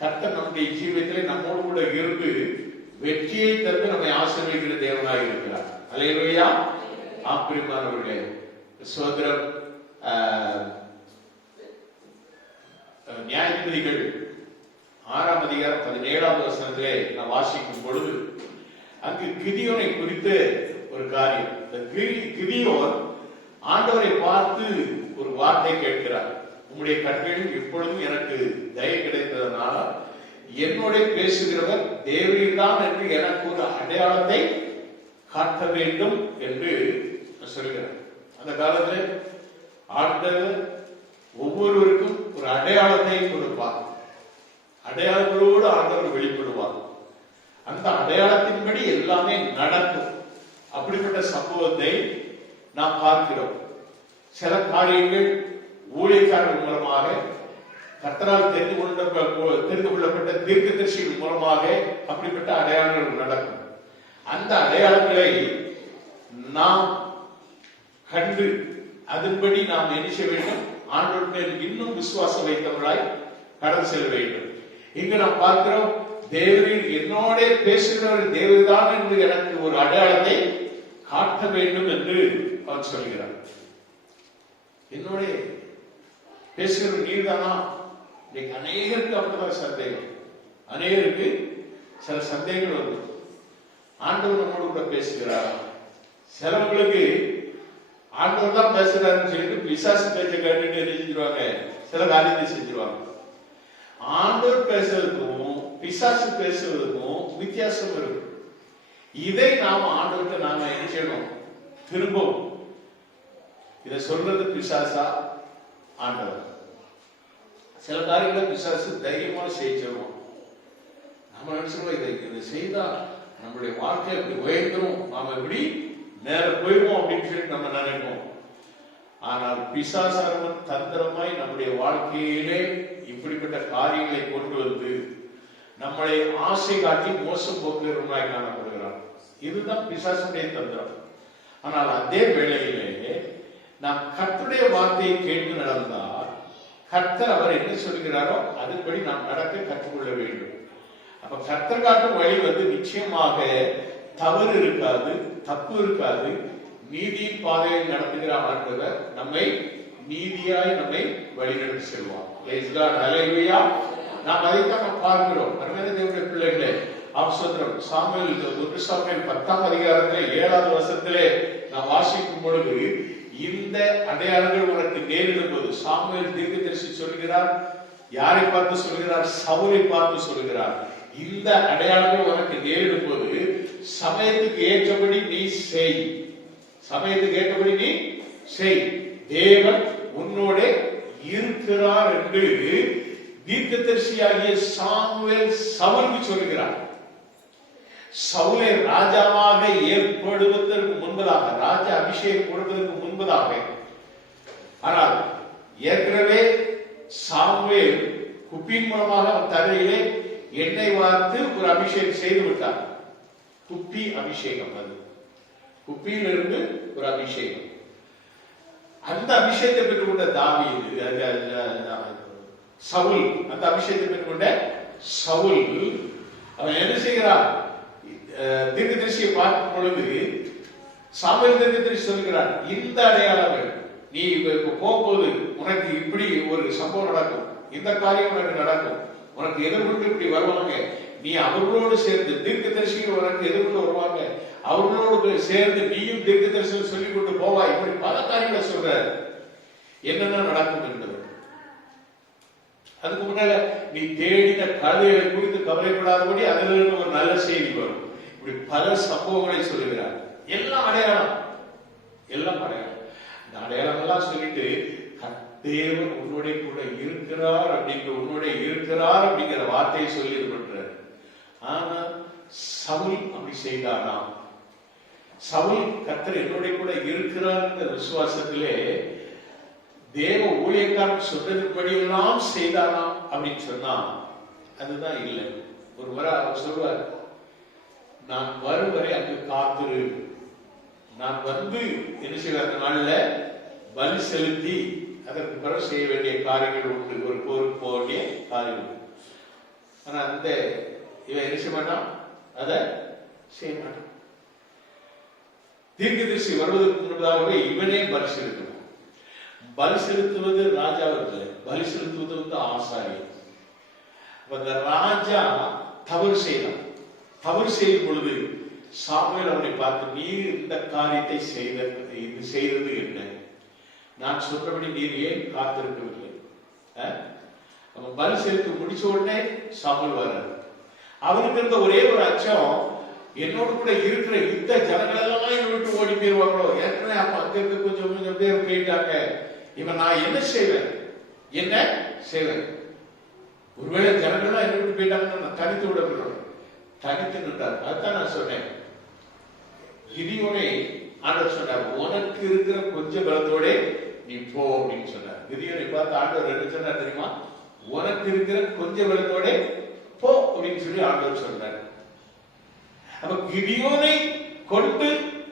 கர்த்தர் நம்முடைய ஜீவியத்திலே நம்மோடு கூட இருந்து வெற்றியை தந்து நம்மை ஆசீர்வதிக்கிற தேவனாக இருக்கிறார். அல்லேலூயா. ஆப்பிரிமானவர்களே, சோதரம் நியாயாதிபதிகள் 6ஆம் அதிகாரம் 17வது வசனத்திலே நான் வாசிக்கும் பொழுது அங்கு கிதியோனை குறித்து ஒரு காரியம். கிதியோன் ஆண்டவரை பார்த்து ஒரு வார்த்தை கேட்கிறார். உங்களுடைய கண்களில் எப்பொழுதும் எனக்கு தயை கிடைத்ததனால என்னோட பேசுகிறவர் தேவரீர்தான் என்று எனக்கு ஒரு அடையாளத்தை காட்ட வேண்டும் என்று சொல்கிறார். அந்த காலத்தில் ஆண்டவர் ஒவ்வொருவருக்கும் ஒரு அடையாளத்தை கொடுப்பார். அடையாளங்களோடு ஆண்டவர் வெளிப்படுவார். அந்த அடையாளத்தின்படி எல்லாமே நடக்கும். அப்படிப்பட்ட சம்பவத்தை நாம் பார்க்கிறோம். சில காரியங்கள் ஊழியக்காரர்கள் மூலமாக, கர்த்தரால் தெரிந்து கொள்ளப்பட்ட தீர்க்கதரிசிகள் மூலமாக அப்படிப்பட்ட அடையாளங்கள் நடக்கும். அந்த அடையாளங்களை நாம் கண்டு அதன்படி நாம் என்ன செய்ய வேண்டும்? ஆண்டவர் மேல் இன்னும் விசுவாசம் வைத்தவர்களாய் கடந்து செல்ல வேண்டும். இங்க நாம் பார்க்கிறோம், தேவரீர் என்னோட பேசுகிறவர் தேவதான் என்று எனக்கு ஒரு அடையாளத்தை காட்ட வேண்டும் என்று அவர் சொல்கிறார். என்னோட பேசுகிற நீர்தானா? இன்னைக்கு அநேகருக்கு அப்படிதான் சந்தேகம். அநேகருக்கு சில சந்தேகங்கள் வருது. ஆண்டவர் நம்மோடு கூட பேசுகிறார். சிலவங்களுக்கு ஆண்டவர் தான் பேசுறாருன்னு சொல்லிட்டு பிசாசு பேச்ச கேட்டுட்டு என்ன செஞ்சிருவாங்க, சில காரியத்தை செஞ்சிருவாங்க. ஆண்டவர் பேசுறதுக்கும் பிசாசு பேசுவதற்கும் வித்தியாசம் இருக்கு. இதை நாம ஆண்டவர்கிட்ட நாம என்ன செய்யணும், திரும்பவும் இதை சொல்றது பிசாசா ஆண்டவர்? சில காரியங்களை பிசாசு தைரியமா செய்வோம். நம்ம நினைச்சிருவோம் இதை செய்தா நம்மளுடைய வாழ்க்கை அப்படி உயர்ந்துரும், நாம எப்படி நேர போயிடுவோம் அப்படின்னு சொல்லி நம்ம நினைப்போம். ஆனால் பிசாசானவன் தந்திரமாய் நம்முடைய வாழ்க்கையிலே இப்படிப்பட்ட காரியங்களை கொண்டு வந்து நம்மளை ஆசை காட்டி மோசம் போக்குகிறவர்களாய் காணப்படுகிறார். இதுதான் பிசாசுடைய தந்திரம். ஆனால் அதே வேளையிலே நாம் கர்த்தருடைய வார்த்தையை கேட்டு நடந்தால் கர்த்தர் அவர் என்ன சொல்கிறாரோ அதுபடி நாம் நடக்க கற்றுக்கொள்ள வேண்டும். அப்ப கர்த்தர் காட்டும் வழி வந்து நிச்சயமாக தவறு இருக்காது, தப்பு இருக்காது. நீதியின் பாதையில் நடத்துகிற ஆண்டவர் நம்மை நீதியாய் நம்மை வழிநடத்தி செல்வார். நாம் அதைத்தான் பார்க்கிறோம். தேவனுடைய பிள்ளைகளே, அவசரம் சாமுவேல் 1 சாமுவேல் 10ஆம் அதிகாரத்திலே 7வது வசனத்திலே நாம் வாசிக்கும் பொழுது இந்த அடையாளங்கள் உனக்கு நேரிடும் போது சாமுவேல் தீர்க்கதரிசி சொல்கிறார். யாரை பார்த்து சொல்கிறார்? சவுலை பார்த்து சொல்கிறார். இந்த அடையாளங்கள் உனக்கு நேரிடும் போது சமயத்துக்கு ஏற்றபடி நீ செய், சமயத்துக்கு ஏற்றபடி நீ செய், தேவன் உன்னோட இருக்கிறார் என்று தீர்க்கதரிசியாகிய சாமுவேல் சவுலுக்கு சொல்கிறார். சவுலை ராஜாவாக ஏற்படுவதற்கு முன்பதாக, ராஜ அபிஷேகம் கொடுப்பதற்கு முன்பதாக, ஆனால் ஏற்கனவே சாமுவேல் குப்பின் மூலமாக தலையிலே எண்ணெய் வார்த்து ஒரு அபிஷேகம் செய்து விட்டார். குப்பி அபிஷேகம், அது குப்பியிலிருந்து ஒரு அபிஷேகம். அந்த அபிஷேகத்தை பெற்றுக்கொண்ட தாவீது, சவுல், அந்த அபிஷேகத்தை பெற்றுக்கொண்ட சவுல் அவன் என்ன செய்கிறார்? தீர்க்கதரிசியை பார்க்கும் பொழுது சாமுவேல் தீர்க்கதரிசி சொல்கிறார், இந்த அடையாளங்கள் நீ இப்ப போகும்போது உனக்கு இப்படி ஒரு சம்பவம் நடக்கும், இந்த காரியம் உனக்கு நடக்கும், உனக்கு எதிர்கொண்டு இப்படி வருவாங்க, நீ அவர்களோடு சேர்ந்து தீர்க்கதரிசிகள் உனக்கு எதிர்கொண்டு வருவாங்க, அவர்களோடு சேர்ந்து நீயும் தீர்க்கதரிசிகள் சொல்லிக் கொண்டு போவாய். இப்படி பல காரியங்களை சொல்ற என்னென்ன நடக்கும் என்பது. அதுக்கு முன்னால நீ தேடின கதைகளை குறித்து கவலைப்படாதபடி அதிலிருந்து ஒரு நல்ல செய்தி வரும். இப்படி பல சம்பவங்களை சொல்லுகிறார். எல்லாம் அடையாளம், எல்லாம் அடையாளம். இந்த அடையாளம் எல்லாம் சொல்லிட்டு தேவன் உன்னோட கூட இருக்கிறார் அப்படிங்கிற, உன்னோட இருக்கிறார் அப்படிங்கிற வார்த்தையை சொல்லி இருக்கிறார். ஆனா சவுல் அப்படி செய்தானா? சவுல் கர்த்தர் என்னோட கூட இருக்கிறார் என்ற விசுவாசத்திலே தேவ ஊழியக்காரன் சொன்னதுபடி எல்லாம் செய்தாராம் அப்படின்னு சொன்னா அதுதான் இல்லை. ஒரு முறை அவர் சொல்வார், நான் வரும் வரை அங்கு காத்திரு, நான் வந்து என்ன செய்ய அந்த நாள்ல பலி செலுத்தி அதற்கு பிறகு செய்ய வேண்டிய காரியங்கள் உண்டு, ஒரு போருக்கு போக வேண்டிய காரியம். ஆனா அந்த இவன் என்ன செய்ய மாட்டான், அதை செய்ய மாட்டான். தீர்க்கதரிசி வருவதற்கு முன்பதாகவே இவனே பலி செலுத்தணும். பலி செலுத்துவது ராஜாவுக்கு, பலி செலுத்துவது வந்து ஆசாரியர். அந்த ராஜா தவறு செய்தான். தவறு செய்யும் பொழுது சாமுவேல் அவனை பார்த்து, நீர் இந்த காரியத்தை செய்தது என்ன? நான் சொன்னபடி நீர் ஏன் காத்திருக்கவில்லை? அவன் பலி செலுத்த முடிச்ச உடனே சாமுவேல் வர்றார். அவனுக்கு இருந்த ஒரே ஒரு அச்சம், என்னோடு கூட இருக்கிற இந்த ஜனங்கள் எல்லாம் என்னை விட்டு ஓடி போயிருவாங்களோ, ஏற்கனவே அப்ப அங்க இருந்து கொஞ்சம் பேர் போயிட்டாங்க, இவன் நான் என்ன செய்வேன், என்ன செய்வேன்? ஒருவேளை ஜனங்கள்லாம் என்னை விட்டு போயிட்டாங்கன்னு நான் தனித்து விட தனித்து நின்றார். அதுதான் நான் சொன்னேன், கிதியோனை ஆண்டவர் சொன்னார், உனக்கு இருக்கிற கொஞ்ச பலத்தோட நீ போ அப்படின்னு சொன்னார். கிதியோனை பார்த்து ஆண்டவர் என்ன சொன்னார் தெரியுமா? உனக்கு இருக்கிற கொஞ்ச பலத்தோட போ அப்படின்னு சொல்லி ஆண்டவர் சொன்னார். அப்ப கிதியோனை கொண்டு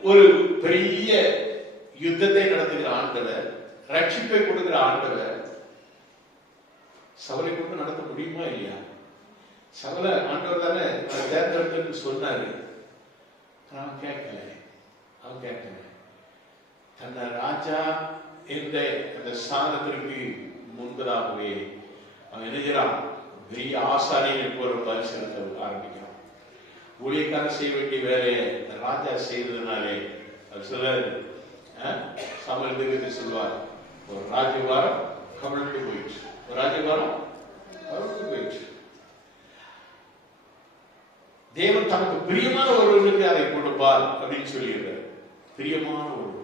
ஒரு பெரிய யுத்தத்தை நடத்துகிற ஆண்டவர், ரட்சிப்பை கொடுக்கிற ஆண்டவர், சவுலை கொண்டு நடத்த முடியுமா இல்லையா? சகல ஆண்டவர் தானே தேர்ந்தெடுத்துன்னு சொன்னாரு. அவன் கேட்கல. தன்னை ராஜா என்ற அந்த ஸ்தானத்திற்கு முன்பதாகவே அவன் எழுதுகிறான். பெரிய ஆசாரியனை போல பதில் செலுத்த ஆரம்பிக்கிறான். ஊழியக்காரன் செய்ய வேண்டிய வேலையை ராஜா செய்ததுனாலே அவர் சொல்றாரு, சமயத்துக்கு சொல்வார், ஒரு ராஜபாரம் கவிழ்ந்து போயிடுச்சு, ஒரு ராஜபாரம் கவிழ்ந்து போயிடுச்சு. தேவன் தனக்கு பிரியமான ஒருவர்களுக்கு அதை கொடுப்பார் அப்படின்னு சொல்லியிருக்காரு. பிரியமான ஒருவர்.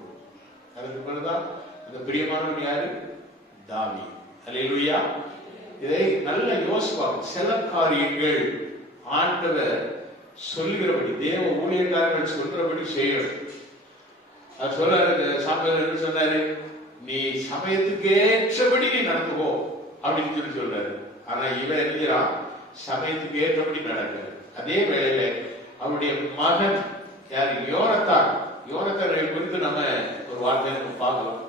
அதுக்கு பிறகுதான் அந்த பிரியமானவன் யாரு? தாவீது. அல்லேலூயா. இதை நல்ல யோசிப்பாங்க. சில காரியங்கள் ஆண்டவர் சொல்லுகிறபடி, தேவ ஊழியக்காரர்கள் சொல்றபடி செய்யணும். அது சொல்றாரு, சாமியார் சொன்னாரு, நீ சமயத்துக்கு ஏற்றபடி நீ நடந்துக்கோ அப்படின்னு சொல்லி சொல்றாரு. ஆனா இவன் எழுதுறான், சமயத்துக்கு ஏற்றபடி நடக்க. அதே வேளையில அவருடைய மகன் யார்? யோனத்தானை குறித்து நம்ம ஒரு வார்த்தை பார்க்கலாம்.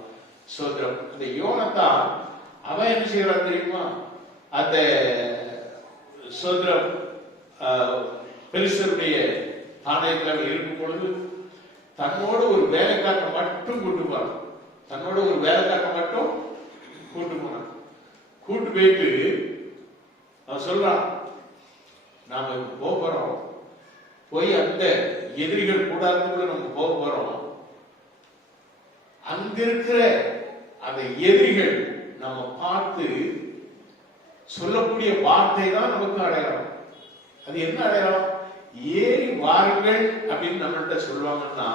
சோதரம். அந்த யோனத்தான் அவன் என்ன செய்யறான் தெரியுமா? அந்த சோதரம் பெலிஸ்தருடைய தானியத்தில் இருக்கும் பொழுது தன்னோட ஒரு வேலைக்காரனை மட்டும் கூட்டு போனான். கூட்டு போயிட்டு அவன் சொல்றான், நாம போறோம், போய் அந்த எதிரிகள் கூடாதுக்குள்ள நம்ம போறோம். அங்க இருக்கிற அந்த எதிரிகள் நம்ம பார்த்து சொல்லக்கூடிய வார்த்தை தான் நமக்கு அடையாளம். அது என்ன அடையாளம்? ஏறி வாருங்கள் அப்படின்னு நம்மள்கிட்ட சொல்லுவாங்கன்னா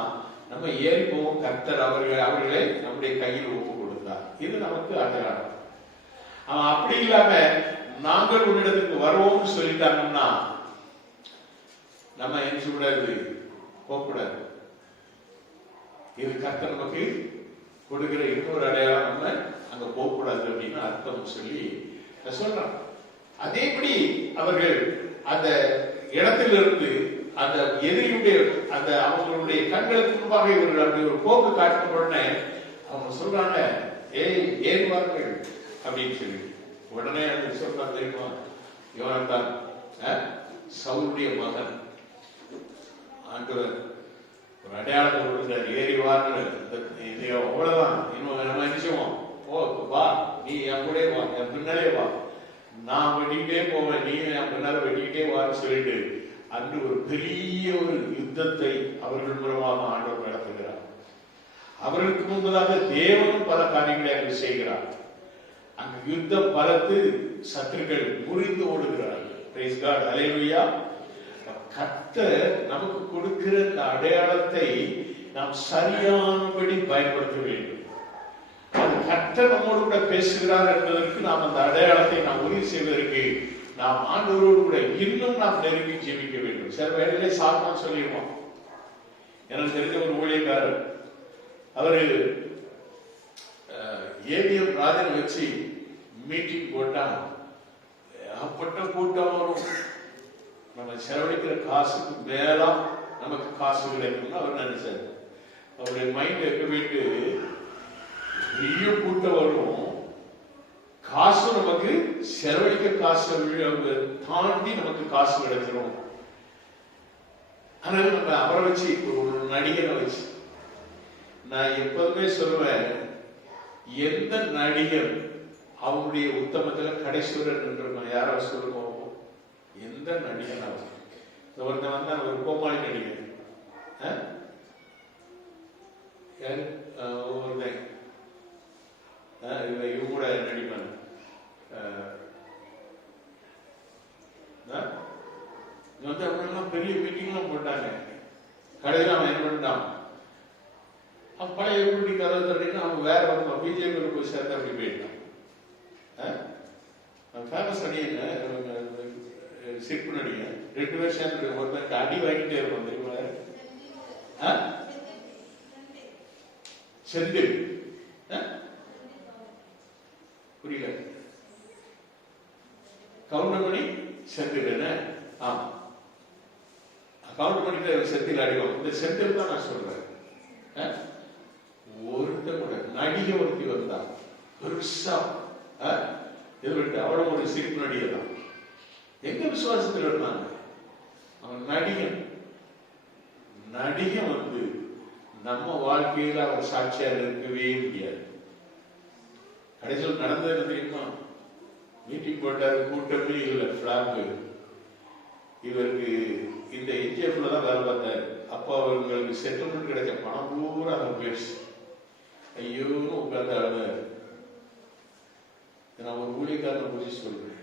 நம்ம ஏறி போவோம். கர்த்தர் அவர்களை நம்முடைய கையில் ஒப்பு கொடுத்தார். இது நமக்கு அடையாளம். அவன் அப்படி இல்லாம நாங்கள் உன்னிடத்துக்கு வருவோம்னு சொல்லிட்டாங்கன்னா நம்ம என்ன சொல்றாரு? போகக்கூடாது. இது கர்த்தர் நமக்கு கொடுக்கிற இன்னொரு அடையாளம். நம்ம அங்க போகக்கூடாது அப்படின்னு அர்த்தம் சொல்லி சொல்றான். அதேபடி அவர்கள் அந்த இடத்திலிருந்து அந்த எதிரியுடைய அந்த அவங்களுடைய கண்களுக்கு முன்பாக இவர்கள் அப்படி ஒரு போக்கு காட்டும் உடனே அவங்க சொல்றாங்க, ஏறுவார்கள் அப்படின்னு சொல்லி. உடனே அந்த சொல்றாங்க தெரியுமா? யோனத்தான் சவுலுடைய மகன். ஆண்டவர் ஒரு அடையாளத்தை கொடுத்தார், ஏறிவார்கள். அவ்வளவுதான். இன்னும் நம்ம நினைச்சோம், வா, நீ என் கூட வா, என் பின்னாலே வா, நான் வெட்டிக்கிட்டே போவேன், நீ என் பின்னால வெட்டிக்கிட்டே வான்னு சொல்லிட்டு அன்று ஒரு பெரிய ஒரு யுத்தத்தை அவர்கள் மூலமாக ஆண்டவர் நடத்துகிறார். அவர்களுக்கு முன்பதாக தேவனும் பல காரியங்களை அங்கு செய்கிறார். அங்கு யுத்தம் பலத்து சத்துருக்கள் முறிந்து ஓடுகிறார்கள். Praise God. அல்லேலூயா. கர்த்தர் நமக்கு கொடுக்கிற இந்த அடையாளத்தை நாம் சரியானபடி பயன்படுத்த வேண்டும். அது கர்த்தர் நம்மோடு கூட பேசுகிறார் என்பதற்கு நாம் அந்த அடையாளத்தை நாம் உறுதி செய்வதற்கு நாம் ஆண்டவரோடு கூட இன்னும் நாம் நெருங்கி ஜீவிக்க வேண்டும். சில வேளையிலே சாத்தான் சொல்லிடுவோம். எனக்கு தெரிஞ்ச ஒரு ஊழியக்காரர், அவரு ஏவிஎம் ராஜன் வச்சு மீட்டிங் போட்டா அப்பட்ட கூட்டம் வரும். நம்ம செலவழிக்கிற காசுக்கு மேலா நமக்கு காசு கிடைக்கும்னு அவர் நினைச்சாரு. அவருடைய மைண்ட் எங்க போயிட்டு பெரிய கூட்டம் வரும், காசு நமக்கு செலவழிக்க காசு தாண்டி நமக்கு காசு கிடைச்சிடும். அதனால நம்ம அவரை வச்சு ஒரு நடிகரை வச்சு, நான் எப்போதுமே சொல்லுவேன், எந்த நடிகர் அவங்களுடைய உத்தமத்துல கடைசி வரை நின்றுருக்கோம்? யாராவது சொல்லுவோம்? எந்த நடிகர்? ஒருத்தன் வந்தா ஒரு கோமாளி நடிகர், ஒருத்தன் இவங்க கூட நடிப்பாங்க. வந்து அவங்கெல்லாம் பெரிய மீட்டிங்லாம் போட்டாங்க. கடையில் அவன் என்ன பண்ணிட்டான், அவன் பழைய எப்படி கதை தட்டினா அவன் வேற ஒரு பிஜேபி போய் சேர்த்து அப்படி போயிட்டான். ஃபேமஸ் நடிகன், சிற்பு நடிகன், 2 பேர் சேர்ந்து ஒருத்தருக்கு அடி வாங்கிட்டே இருப்பான் தெரியுமா? செந்தில், புரியல, கவுண்டமணி செந்தில். ஆமா, கவுண்டமணிக்கு செந்தில் அடிவாங்க. இந்த செந்தில் தான் நான் சொல்றேன். ஒருத்த கூட நடிகை ஒருத்தி வந்தா பெருசா, அவ்வளவு ஒரு சிரிப்பு நடிகை தான். எங்க விசுவாசத்தில் இருந்தாங்க. அவன் நடிகன் வந்து நம்ம வாழ்க்கையில அவர் சாட்சியா இருக்கவே முடியாது. கடைசியில் நடந்தது தெரியுமா? மீட்டிங் போட்டாரு, கூட்டமே இல்லை, பிளாக். இவருக்கு இந்த என்ஜிஎஃப்ல தான் வேலை பார்த்தாரு. அப்போ அவங்களுக்கு செட்டில்மெண்ட் கிடைச்ச பணம் பூரா அந்த போயிடுச்சு. ஐயோ உட்கார்ந்து அழுதாரு. நான் ஒரு ஊழியக்காரனை குறிச்சு சொல்றேன்.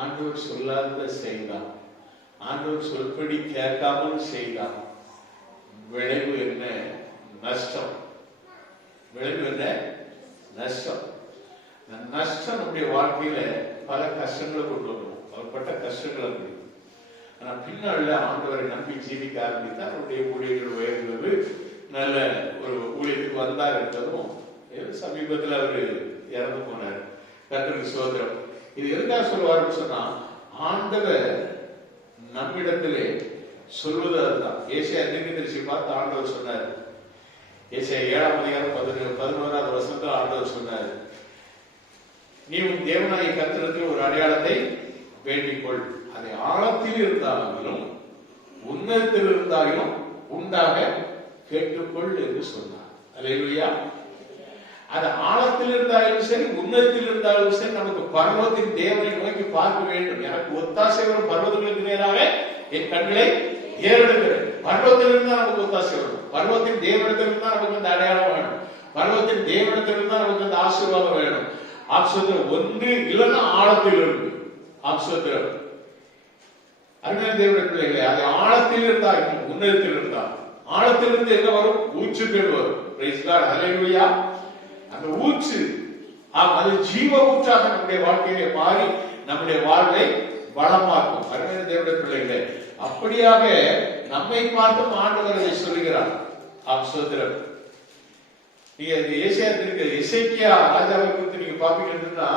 ஆண்டவர் சொல்லாத செய்தான், ஆண்டவர் சொல்படி கேட்காமல் செய்தான். விளைவு என்ன? நஷ்டம். விளைவு என்ன? நஷ்டம். நஷ்டம் நம்முடைய வாழ்க்கையில பல கஷ்டங்களை கொண்டு வரணும். அவர் பட்ட கஷ்டங்களை அப்படி. ஆனா பின்னால ஆண்டவரை நம்பி ஜீவிக்க ஆரம்பித்தா அவருடைய ஊழியர்கள் உயர்ந்தது. நல்ல ஒரு ஊழியத்துக்கு வந்தார் என்றதும் சமீபத்தில் அவர் இறந்து போனார். கர்த்தருக்கு ஸ்தோத்திரம். இது எதுக்காக சொல்லுவாருன்னு சொன்னா, ஆண்டவர் நம்மிடத்திலே சொல்வது அதுதான். ஏசாயா தீர்க்கதரிசி பார்த்து ஆண்டவர் சொன்னார். ஏசாயா 7:11 வசனத்தில் ஆண்டவர் சொன்னார், நீ உன் தேவனாகிய கர்த்தரிடத்தில் ஒரு அடையாளத்தை வேண்டிக்கொள், அதை ஆழத்தில் இருந்தாலும் உன்னதத்தில் இருந்தாலும் உண்டாக கேட்டுக்கொள் என்று சொன்னார். அல்லேலூயா. அது ஆழத்தில் இருந்தாலும் சரி, உன்னதத்தில் இருந்தாலும் சரி, நமக்கு பர்வத்தின் தேவனை நோக்கி பார்க்க வேண்டும். எனக்கு ஒத்தாசை வரும் பர்வதங்களுக்கு நேராக என் கண்களை ஏறெடுக்கிறேன். பர்வத்தில் இருந்தா நமக்கு ஒத்தாசை வரும். பர்வத்தின் தேவனத்தில் இருந்தா நமக்கு அந்த அடையாளம் வேணும். பர்வத்தின் தேவனத்தில் இருந்தா நமக்கு அந்த ஆசீர்வாதம் வேணும். ஆக்ஷத்திரம் ஒன்று இல்லைன்னா ஆழத்தில் இருக்கு. ஆக்ஷத்திரம் அருமையான தேவனுடைய பிள்ளைகளே, அது ஆழத்தில் இருந்தா, உன்னதத்தில் இருந்தா, ஆழத்திலிருந்து என்ன வரும்? ஊற்றுகள் வரும். பிரைஸ் காட், ஹல்லேலூயா. அந்த ஊற்று அது ஜீவ ஊற்றாக நம்முடைய வாழ்க்கையிலே மாறி நம்முடைய வாழ்வை வளமாக்கும். அருமையான தேவனுடைய பிள்ளைகளே, அப்படியாக நம்மை பார்த்தும் ஆண்டவர் அதை சொல்லுகிறார். ஆக்ஷத்திரம் நீங்க எசேக்கியா ராஜாவை குறித்து நீங்க பாப்பீங்கன்னா,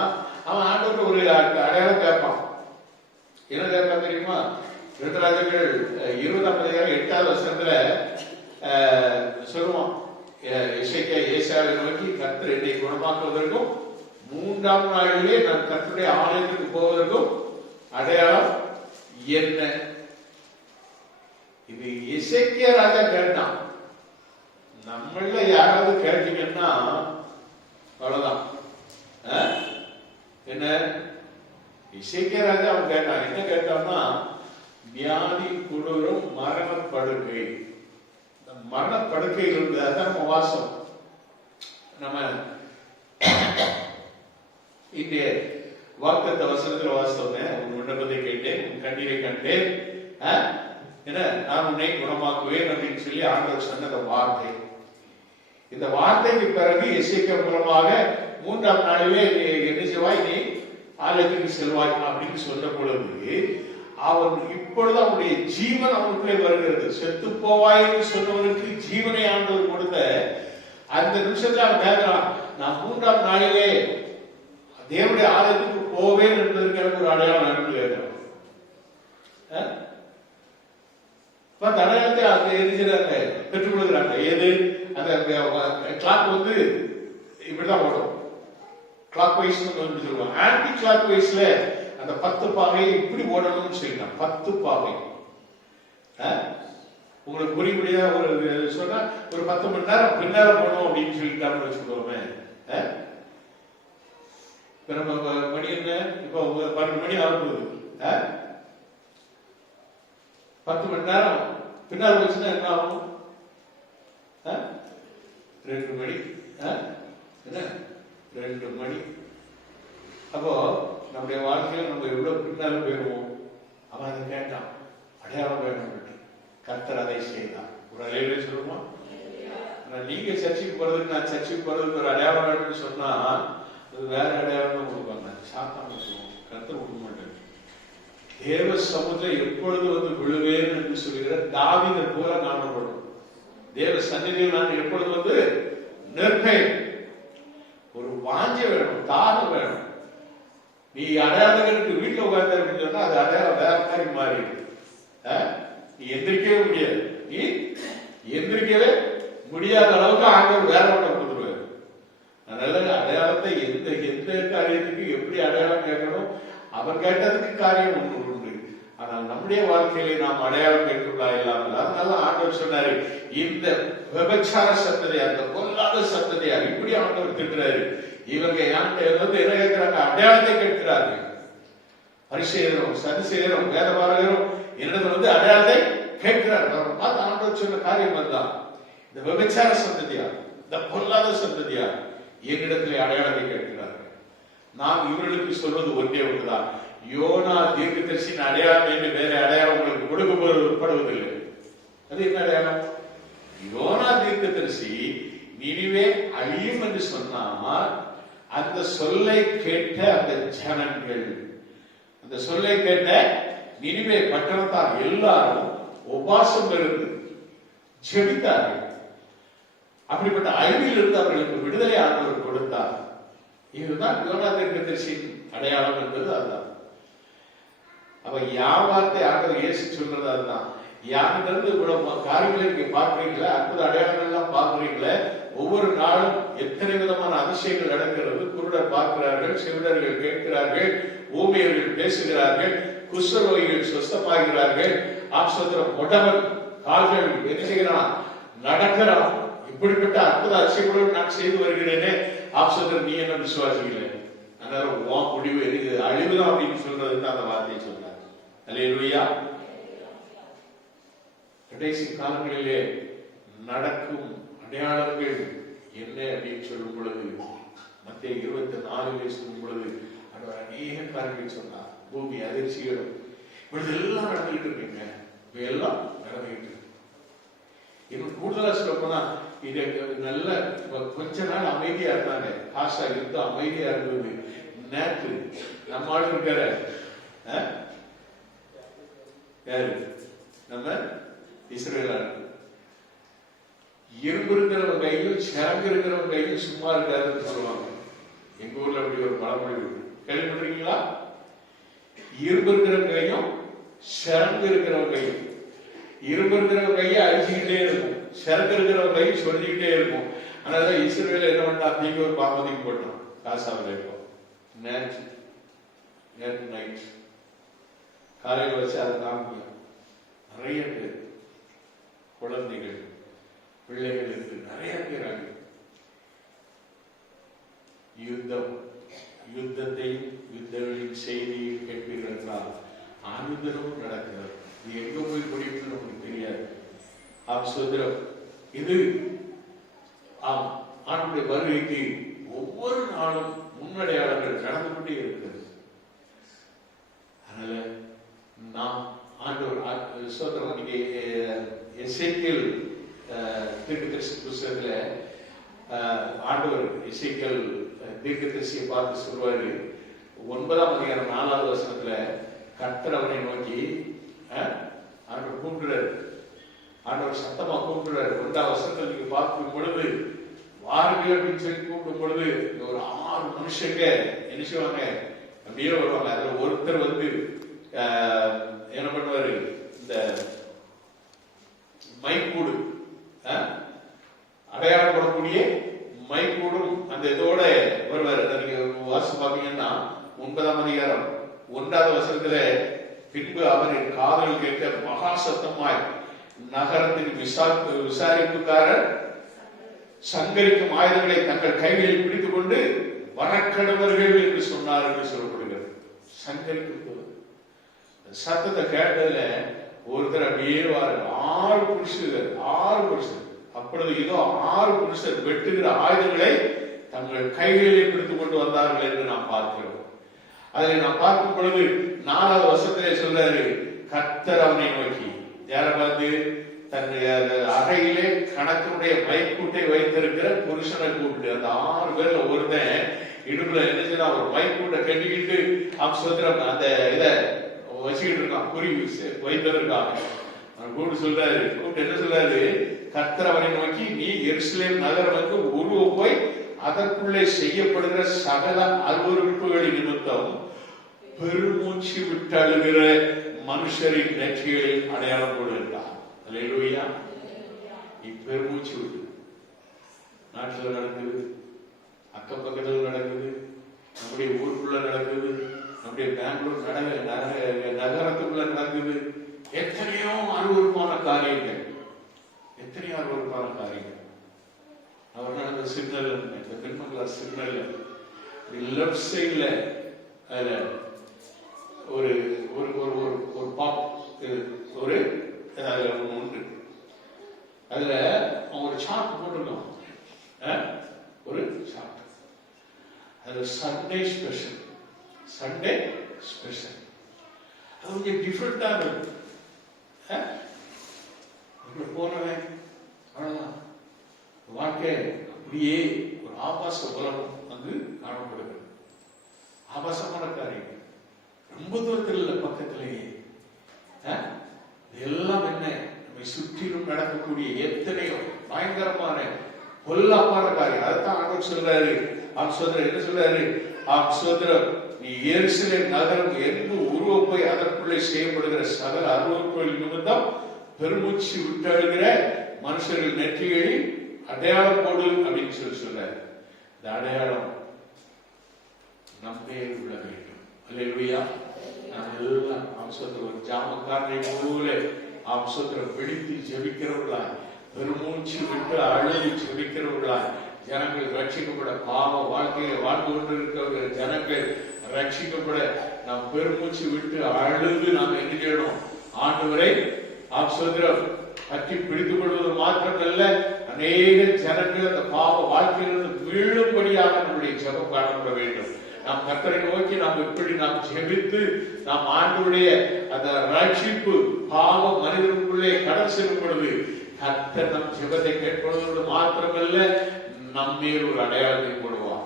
அவன் ஆண்டவர் ஒரு அடையாளம் கேட்பான். என்ன கேட்பான் தெரியுமா? 2 ராஜாக்கள் 20:8 வசனத்துல சொல்லுவான், எசேக்கியா ஏசாயாவை நோக்கி, கர்த்தர் என்னை குணமாக்குவதற்கும் 3ஆம் நாளிலே நான் கர்த்தருடைய ஆலயத்துக்கு போவதற்கும் அடையாளம் என்ன? இது எசேக்கியா ராஜா கேட்டான். நம்மள யாராவது கேட்டீங்கன்னா அவ்வளவுதான். என்ன எசேக்கியா ராஜா அவன் கேட்டான். என்ன கேட்டான்னா, வியாதி, கொடூரம், மரணப்படுக்கை. மரணப்படுக்கையில் இருந்தது நம்ம வாசம். நம்ம இந்த வாக்குத்த வசனத்துல வாசம், உன் விண்ணப்பத்தை கேட்டேன், உன் கண்ணீரை கண்டேன், என்ன நான் உன்னை குணமாக்குவேன் அப்படின்னு சொல்லி ஆண்டவர் சொன்ன வார்த்தை. இந்த வார்த்தைக்கு பிறகு எசேக்கியா மூலமாக 3ஆம் நாளிலே என்ன செய்வாய், நீ ஆலயத்துக்கு செல்வாய் அப்படின்னு சொன்ன பொழுது அவன் இப்பொழுது அவனுடைய ஜீவன் அவனுக்குள்ளே வருகிறது. செத்து போவாய் என்று சொன்னவனுக்கு ஜீவனை ஆண்டவர் கொடுத்த அந்த நிமிஷத்துல அவன் கேட்கிறான், நான் 3ஆம் நாளிலே தேவனுடைய ஆலயத்துக்கு போவேன் என்பதற்கு எனக்கு ஒரு அடையாளம் நடந்து கேட்கிறான். அடையாளத்தை அங்க எரிஞ்சிடாங்க, பெற்றுக் கொடுக்குறாங்க. ஏது அந்த கிளாக் வந்து இப்படிதான் ஓடும். கிளாக் வைஸ் சொல்லுவாங்க. ஆன்டி கிளாக் வைஸ்ல அந்த 10 பாகையை இப்படி ஓடணும்னு சொல்லிட்டான். 10 பாகை உங்களுக்கு புரியும்படியா ஒரு சொன்னா, ஒரு 10 மணி நேரம் பின்னால போனோம் அப்படின்னு சொல்லிட்டான்னு வச்சுக்கோமே. இப்ப நம்ம மணி என்ன, இப்ப 12 மணி ஆகும்போது 10 மணி நேரம் பின்னால் வச்சுன்னா என்ன ஆகும்? 2 மணி. என்ன 2 மணி. அப்போ நம்முடைய வாழ்க்கையில நம்ம எவ்வளவு பின்னால போயிடுவோம். அவன் அதை கேட்டான், அடையாளம் வேணும். கர்த்தர் அதை செய்தான். ஒரு அடையாளம் சொல்லுமா? நீங்க சர்ச்சைக்கு போறதுக்கு, நான் சர்ச்சைக்கு போறதுக்கு ஒரு அடையாளம் வேணும்னு சொன்னா அது வேற அடையாளம் கொடுப்பாங்க. சாத்தான் சொல்லுவோம், கர்த்தர் கொடுக்க மாட்டாங்க. தேவ சமுத்திரம் எப்பொழுது வந்து விழுவேன் என்று சொல்லுகிற தாவீதை போல காணப்படும். தேவ சந்நிதியில் நான் எப்பொழுது வந்து நிற்பேன். ஒரு வாஞ்சை வேணும், தாகம் வேணும். நீ அடையாளங்களுக்கு வீட்டுல உட்கார்ந்து சொன்னா அது அடையாளம் வேற மாதிரி மாறி நீ எந்திரிக்கவே முடியாது. நீ எந்திரிக்கவே முடியாத அளவுக்கு ஆண்டவர் வேற ஒண்ணு கொடுத்துருவாரு. அதனால அடையாளத்தை எந்த காரியத்துக்கு எப்படி அடையாளம் கேட்கணும், அவர் கேட்டதுக்கு காரியம் ஒன்று உண்டு. ஆனால் நம்முடைய வாழ்க்கையிலே நாம் அடையாளம் பெற்றுள்ளா இல்லாமல், அதனால ஆண்டவர் சொன்னாரு, இந்த விபச்சார சந்ததியார், இந்த பொல்லாத சந்ததியார், இப்படி ஆண்டவர் திட்டுறாரு. இவங்க வந்து என்ன கேட்கிறாங்க? அடையாளத்தை கேட்கிறார்கள். பரிசேயரும் சதுசேயரும் வேதபாரகரும் என்னிடத்துல வந்து அடையாளத்தை கேட்கிறார்கள். ஆண்டவர் சொன்ன காரியம் அதுதான். இந்த விபச்சார சந்ததியார், இந்த பொல்லாத சந்ததியார் என்னிடத்திலே அடையாளத்தை கேட்கிறார்கள். நாம் இவர்களுக்கு சொல்வது ஒன்றே ஒன்றுதான், யோனா தீர்க்கதரிசியின் அடையாளம் என்று வேற அடையாளம் உங்களுக்கு கொடுக்கப்படுவதில்லை. அது என்ன அடையாளம்? யோனா தீர்க்கதரிசி நினிவே அழியும் என்று சொன்னால், அந்த சொல்லை கேட்ட அந்த ஜனங்கள், அந்த சொல்லை கேட்ட நினிவே பட்டணத்தார் எல்லாரும் உபாசம் இருந்து ஜெபித்தார்கள். அப்படிப்பட்ட அழிவில் இருந்து அவர்களுக்கு விடுதலை ஆண்டவர் கொடுத்தார். இதுதான் யோனா தீர்க்கதரிசியின் அடையாளம் என்பது அதுதான். அப்ப யாவார்த்தை ஆண்டவர் இயேசு சொல்றது அதுதான். யாரிலிருந்து இவ்வளவு காரியங்களை நீங்க பார்க்கிறீங்களா, அற்புத அடையாளங்கள் எல்லாம் பார்க்கிறீங்களே, ஒவ்வொரு நாளும் எத்தனை விதமான அதிசயங்கள் நடக்கிறது. குருடர் பார்க்கிறார்கள், செவிடர்கள் கேட்கிறார்கள், ஊமையர்கள் பேசுகிறார்கள், குஷ்டரோகிகள் சுஸ்தமாகிறார்கள், ஆப்சோத்திரம் உடவன் கால்கள் என்ன செய்கிறான்? நடக்கிறான். இப்படிப்பட்ட அற்புத அதிசயங்களோடு நான் செய்து வருகிறேனே, ஆப்சோத்திரம் நீ என்ன விசுவாசிக்கல, அதனால உன் முடிவு எனக்கு அழிவுதான் அப்படின்னு சொல்றதுக்கு அந்த வார்த்தையை சொன்னார். அல்லேலூயா. கடைசி காலங்களிலே நடக்கும் அடையாளங்கள் என்ன அப்படின்னு சொல்லும் பொழுது, மத்திய 24 சொல்லும் பொழுது அவர் அநேக காரியங்கள் சொன்னார். பூமி அதிர்ச்சிகளும் இப்படி எல்லாம் நடந்துகிட்டு இருக்குங்க. எல்லாம் நடந்துகிட்டு இருக்கு. இன்னும் கூடுதலா சொல்ல போனா, இது நல்ல கொஞ்ச நாள் அமைதியா இருந்தாங்க. காசா இருந்து அமைதியா இருந்தது. நேற்று நம்ம ஆள் இருக்கார யாரு? நம்ம இஸ்ரேல். இரும்பு இருக்கிறவங்க கையும் சிறங்கு இருக்கிறவங்க கையும் சும்மா இருக்காருன்னு சொல்லுவாங்க. எங்க ஊர்ல அப்படி ஒரு பழமொழி கேள்விப்பட்டிருக்கீங்களா? இரும்பு இருக்கிறவங்க கையும் சிறங்கு இருக்கிறவங்க கையும். இரும்பு இருக்கிறவங்க கையை அழிச்சுக்கிட்டே இருக்கும், சிறங்கு இருக்கிறவங்க கையும் சொல்லிக்கிட்டே இருக்கும். அதனால இஸ்ரேல் என்ன பண்ணா, தீங்க ஒரு பாம்பதிக்கு போட்டோம் காசாவில். இப்போ நேற்று நைட் காலையில் வச்சு அதை காமிக்கும். நிறைய பேர், குழந்தைகள், பிள்ளைகள் இருக்கு, நிறைய பேர் அங்கே யுத்தத்தையும் யுத்தங்களின் செய்தியை கேட்பீர்கள் என்றால் அனுதினமும் நடக்கிறது. இது எங்க போய் முடியும்னு நமக்கு தெரியாது. சுதந்திரம் இது ஆண்டுடைய வருகைக்கு ஒவ்வொரு நாளும் முன்னடையாளங்கள் நடந்து கொண்டே இருக்கிறது. அதனால நாம் ஆண்டவர் சோதரம் இங்கே எசேக்கியேல் தீர்க்கதரிசி புத்தகத்துல ஆண்டவர் எசேக்கியேல் தீர்க்கதரிசியை பார்த்து சொல்வாரு. 9ஆம் அதிகாரம் 4வது வசனத்துல கர்த்தர் அவனை நோக்கி ஆண்டவர் கூப்பிடுறாரு. ஆண்டவர் சத்தமா கூப்பிடுறாரு. 1ஆம் வசனத்துல நீங்க பார்க்கும் பொழுது, வாருங்கள் அப்படின்னு சொல்லி கூப்பிடும் பொழுது ஒரு 6 மனுஷங்க என்ன செய்வாங்க, அப்படியே வருவாங்க. அதுல ஒருத்தர் வந்து என்ன பண்ணுவாரு, இந்த மைக்கூடு அடையாளம் போடக்கூடிய மைக்கூடும் அந்த இதோட வருவாரு. நீங்க வாசி பாத்தீங்கன்னா 9ஆம் அதிகாரம் 1வது வசனத்துல, பின்பு அவரின் காதல் கேட்க மகா சத்தமாய் நகரத்தின் விசாரிப்புக்காரர் சங்கரிக்கும் ஆயுதங்களை தங்கள் கைகளில் பிடித்துக் கொண்டு வரக்கடவர்கள் என்று சொன்னார் என்று சொல்லப்படுகிறது. சங்கரிக்கும் சத்தத்தை கேட்டதுல ஒருத்தர் அப்படியே வாரு, 6 புருஷர். அப்பொழுது இதோ 6 புருஷர் வெட்டுகிற ஆயுதங்களை தங்கள் கைகளிலே பிடித்துக் கொண்டு வந்தார்கள் என்று நாம் பார்க்கிறோம். அதை நாம் பார்க்கும் பொழுது 4வது வசனத்திலே சொல்றாரு, கர்த்தர் அவனை நோக்கி, யார பார்த்து? தன்னுடைய அறையிலே கணக்கனுடைய மைக்கூட்டை வைத்திருக்கிற புருஷனை கூப்பிட்டு, அந்த 6 பேர்ல ஒருத்தன் இடுப்புல என்ன செய்யலாம், ஒரு மைக்கூட்டை கட்டிக்கிட்டு சுதந்திரம் அந்த இதை வச்சுக்கிட்டு இருக்கான், குறி வைத்திருக்காங்க. கூப்பிட்டு சொல்றாரு, கூப்பிட்டு என்ன சொல்றாரு, கர்த்தர் அவனை நோக்கி, நீ எருசலேம் நகரமுக்கு உருவ போய் அதற்குள்ளே செய்யப்படுகிற சகல அருவருப்புகளின் நிமித்தம் பெருமூச்சு விட்டழுகிற மனுஷரின் நெற்றிகளில் அடையாளம் போடுகிறார். அல்லேலூயா. பெருமூச்சு விட்டு நாட்டுல நடக்குது, அக்கம் பக்கத்துல நடக்குது, நம்முடைய ஊருக்குள்ள நடக்குது, நம்முடைய பெங்களூர் நகரத்துக்குள்ள நடக்குது. எத்தனை அருவருப்பான காரியங்கள். அவர் நடந்த சிக்னல், இந்த பெண்மங்களார் சிக்னல் லெப்ட் சைட்ல அதுல ஒரு ஒரு ஒரு ஒரு பாப் ஒரு அதுல உண்டு. அதுல அவங்க ஒரு சார்ட் போட்டிருக்கான், ஒரு சார்ட். அது சண்டே ஸ்பெஷல், சண்டே ஸ்பெஷல். அது கொஞ்சம் டிஃப்ரெண்டா இருக்கு. போனவன் அவ்வளவுதான். வாழ்க்கை அப்படியே ஒரு ஆபாச உலகம் அங்கு காணப்படுகிறது. ஆபாசமான காரியங்கள் ரொம்ப தூரத்தில் இல்லை, பக்கத்திலேயே. எல்லாம் என்ன, நம்மை சுற்றிலும் நடக்கக்கூடிய எத்தனையோ பயங்கரமான பொல்லாப்பான காரியம். அதுதான் ஆண்டவர் சொல்றாரு. என்ன சொல்றாரு? நீ எருசலேம் நகரம் எங்கு உருவப்பை அதற்குள்ளே செய்யப்படுகிற சகல அருவருப்புகளின் நிமித்தம் பெருமூச்சு விட்டு அழுகிற மனுஷர்கள் நெற்றிகளில் அடையாளம் போடு அப்படின்னு சொல்றாரு. இந்த அடையாளம் நம்மே உள்ள வேண்டும். அல்லேலூயா. நாம் எல்லாம் ஒரு ஜாமக்காரனை போல பிடித்து ஜெபிக்கிறவர்களாய், பெருமூச்சு விட்டு அழுது ஜெபிக்கிறவர்களாய், ஜனங்கள் ரட்சிக்கப்பட, பாவ வாழ்க்கையில வாழ்ந்து கொண்டிருக்கிற ஜனங்கள் ரட்சிக்கப்பட நாம் பெருமூச்சு விட்டு அழுது நாம் என்ன செய்யணும்? ஆண்டவரை பற்றி பிடித்துக் கொள்வது மாத்திரமல்ல, அநேக ஜனங்கள் அந்த பாவ வாழ்க்கையிலிருந்து மீளும்படியாக நம்முடைய ஜெபம் காணப்பட வேண்டும். நாம் கர்த்தரை நோக்கி நாம் எப்படி நாம் ஜெபித்து நாம் ஆண்டவருடைய அந்த ரட்சிப்பு பாவ மனிதனுக்குள்ளே கடந்து செல்லும் பொழுது கர்த்தர் நம் ஜெபத்தை கேட்பதோடு மாத்திரமல்ல, நம்மேல் ஒரு அடையாளத்தை போடுவான்.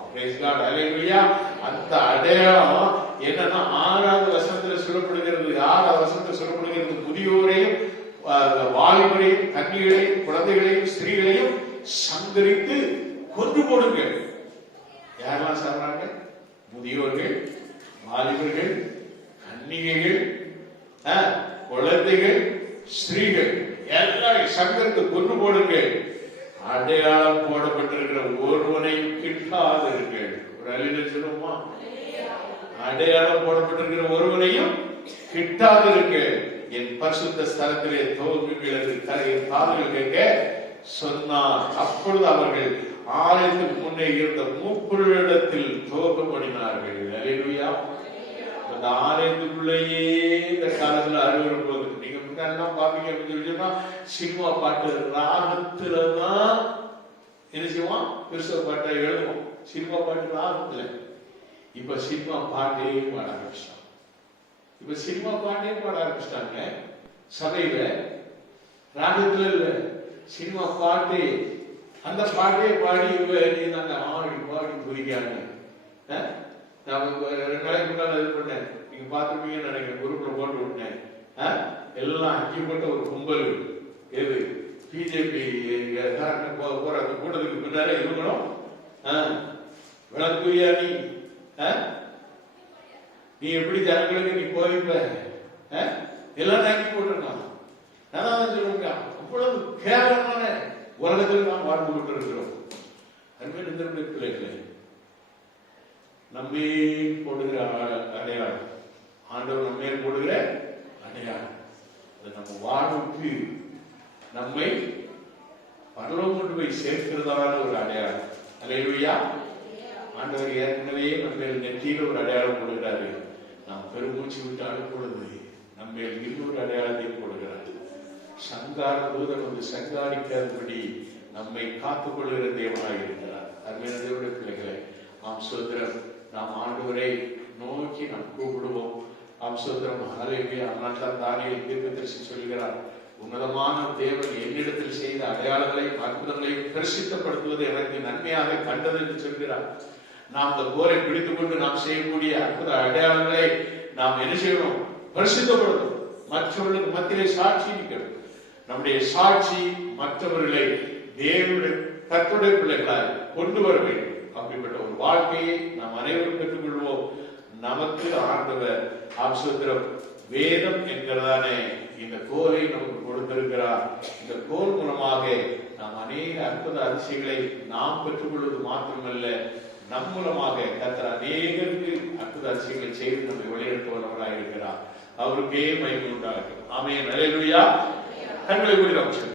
அந்த அடையாளம் என்னன்னா 6வது வசனத்துல சொல்லப்படுகிறது. 6வது வசனத்துல சொல்லப்படுகிறது, முதியோரையும் வாலிபரையும் கன்னிகளையும் குழந்தைகளையும் ஸ்திரீகளையும் சங்கரித்து கொன்று போடுங்கள். யாரெல்லாம் சாப்பிடுறாங்க? முதியோர்கள், வாலிபர்கள், கன்னிகைகள், குழந்தைகள், ஸ்திரீகள் எல்லாரும் சங்கரித்து கொன்று போடுங்கள். அடையாளம் போடப்பட்டிருக்கிற ஒருவனையும் கிட்டாதீர்கள். ஒரு அலில சொல்லுமா? அடையாளம் போடப்பட்டிருக்கிற ஒருவனையும் கிட்டாதீர்கள். என் பரிசுத்த ஸ்தலத்திலே தோல்விகளுக்கு என் காதுகள் கேட்க சொன்னார். அப்பொழுது அவர்கள் ஆலயத்துக்கு முன்னே இருந்த மூப்பரிடத்தில் துவக்கப்படினார்கள். அல்லேலூயா. அந்த ஆலயத்துக்குள்ளேயே இந்த காலத்துல அருவருப்பது. நீங்க முன்னெல்லாம் பாப்பீங்க அப்படின்னு சொல்லிச்சுன்னா, சினிமா பாட்டு ராகத்துலதான் என்ன செய்வோம்? கிறிஸ்தவ பாட்டை எழுதுவோம். சினிமா பாட்டு ராகத்துல. இப்ப சினிமா பாட்டே பாட ஆரம்பிச்சிட்டாங்க. சபையில ராகத்துல இல்ல, சினிமா பாட்டு. அந்த பாட்டே பாடி நாங்க ஆடி பாடி குதிக்காங்க. நான் 2 நாளைக்கு முன்னால இது பண்ணேன், நீங்க பாத்துருப்பீங்கன்னு நினைக்கிறேன், குரூப்ல போட்டு விட்டேன். எல்லாம் அஞ்சு போட்ட ஒரு கும்பல், எது பிஜேபி போற அந்த கூட்டத்துக்கு பின்னால இவங்களும் விளக்குரியா நீ எப்படி ஜனங்களுக்கு நீ போயிருப்ப எல்லாம் நாக்கி போட்டிருக்கான். நான் சொல்லுங்க, அவ்வளவு கேவலமான உலகத்தில் நாம் வாழ்ந்து கொண்டிருக்கிறோம். அன்பு பிள்ளைகளை, நம்மே போடுகிற அடையாளம், ஆண்டவர் நம்மே போடுகிற அடையாளம், அது நம்ம வாழ்வுக்கு நம்மை பரலோகம் கொண்டு போய் சேர்க்கிறதான ஒரு அடையாளம். அல்லேலூயா. ஆண்டவர் ஏற்கனவே நம்ம நெற்றியில ஒரு அடையாளம் போடுகிறாரு. நாம் பெருமூச்சு விட்டு அனுப்புவது நம்ம இன்னொரு அடையாளத்தை போடுகிறார். சங்கார தூதன் வந்து சங்காரிக்காதபடி நம்மை காத்துக் கொள்கிற தேவனாக இருக்கிறார். அருமையான தேவனுடைய பிள்ளைகளை, நாம் சோதரம் நாம் ஆண்டவரை நோக்கி நாம் கூப்பிடுவோம். நாம் சோதரம் ஹல்லேலூயா. அதனால்தான் தானியேல் தீர்க்கதரிசி சொல்கிறார், உன்னதமான தேவன் என்னிடத்தில் செய்த அடையாளங்களையும் அற்புதங்களையும் பிரசித்தப்படுத்துவது எனக்கு நன்மையாக கண்டது என்று சொல்கிறார். நாம் இந்த போரை பிடித்துக் கொண்டு நாம் செய்யக்கூடிய அற்புத அடையாளங்களை நாம் என்ன செய்யணும்? பிரசித்தப்படுத்தணும். மற்றவர்களுக்கு மத்தியிலே சாட்சி நிற்கணும். நம்முடைய சாட்சி மற்றவர்களை தேவனுடைய கர்த்தருடைய பிள்ளைகளாய் கொண்டு வர வேண்டும். அப்படிப்பட்ட ஒரு வாழ்க்கையை நாம் அனைவரும் பெற்றுக்கொள்வோம். நமக்கு ஆண்டவர் ஆசீர்வாதம் வேதம் என்கிறதானே இந்த கோலை நமக்கு கொடுத்திருக்கிறார். இந்த கோல் மூலமாக நாம் அநேக அற்புத அதிசயங்களை நாம் பெற்றுக்கொள்வது மாத்திரமல்ல, நம் மூலமாக கர்த்தர் அநேகருக்கு அற்புத அதிசயங்களை செய்து நம்மை வழிநடத்துவதாக இருக்கிறார். அவருக்கே மகிமை உண்டாகட்டும். ஆமென். அல்லேலூயா. கண்களை மூடி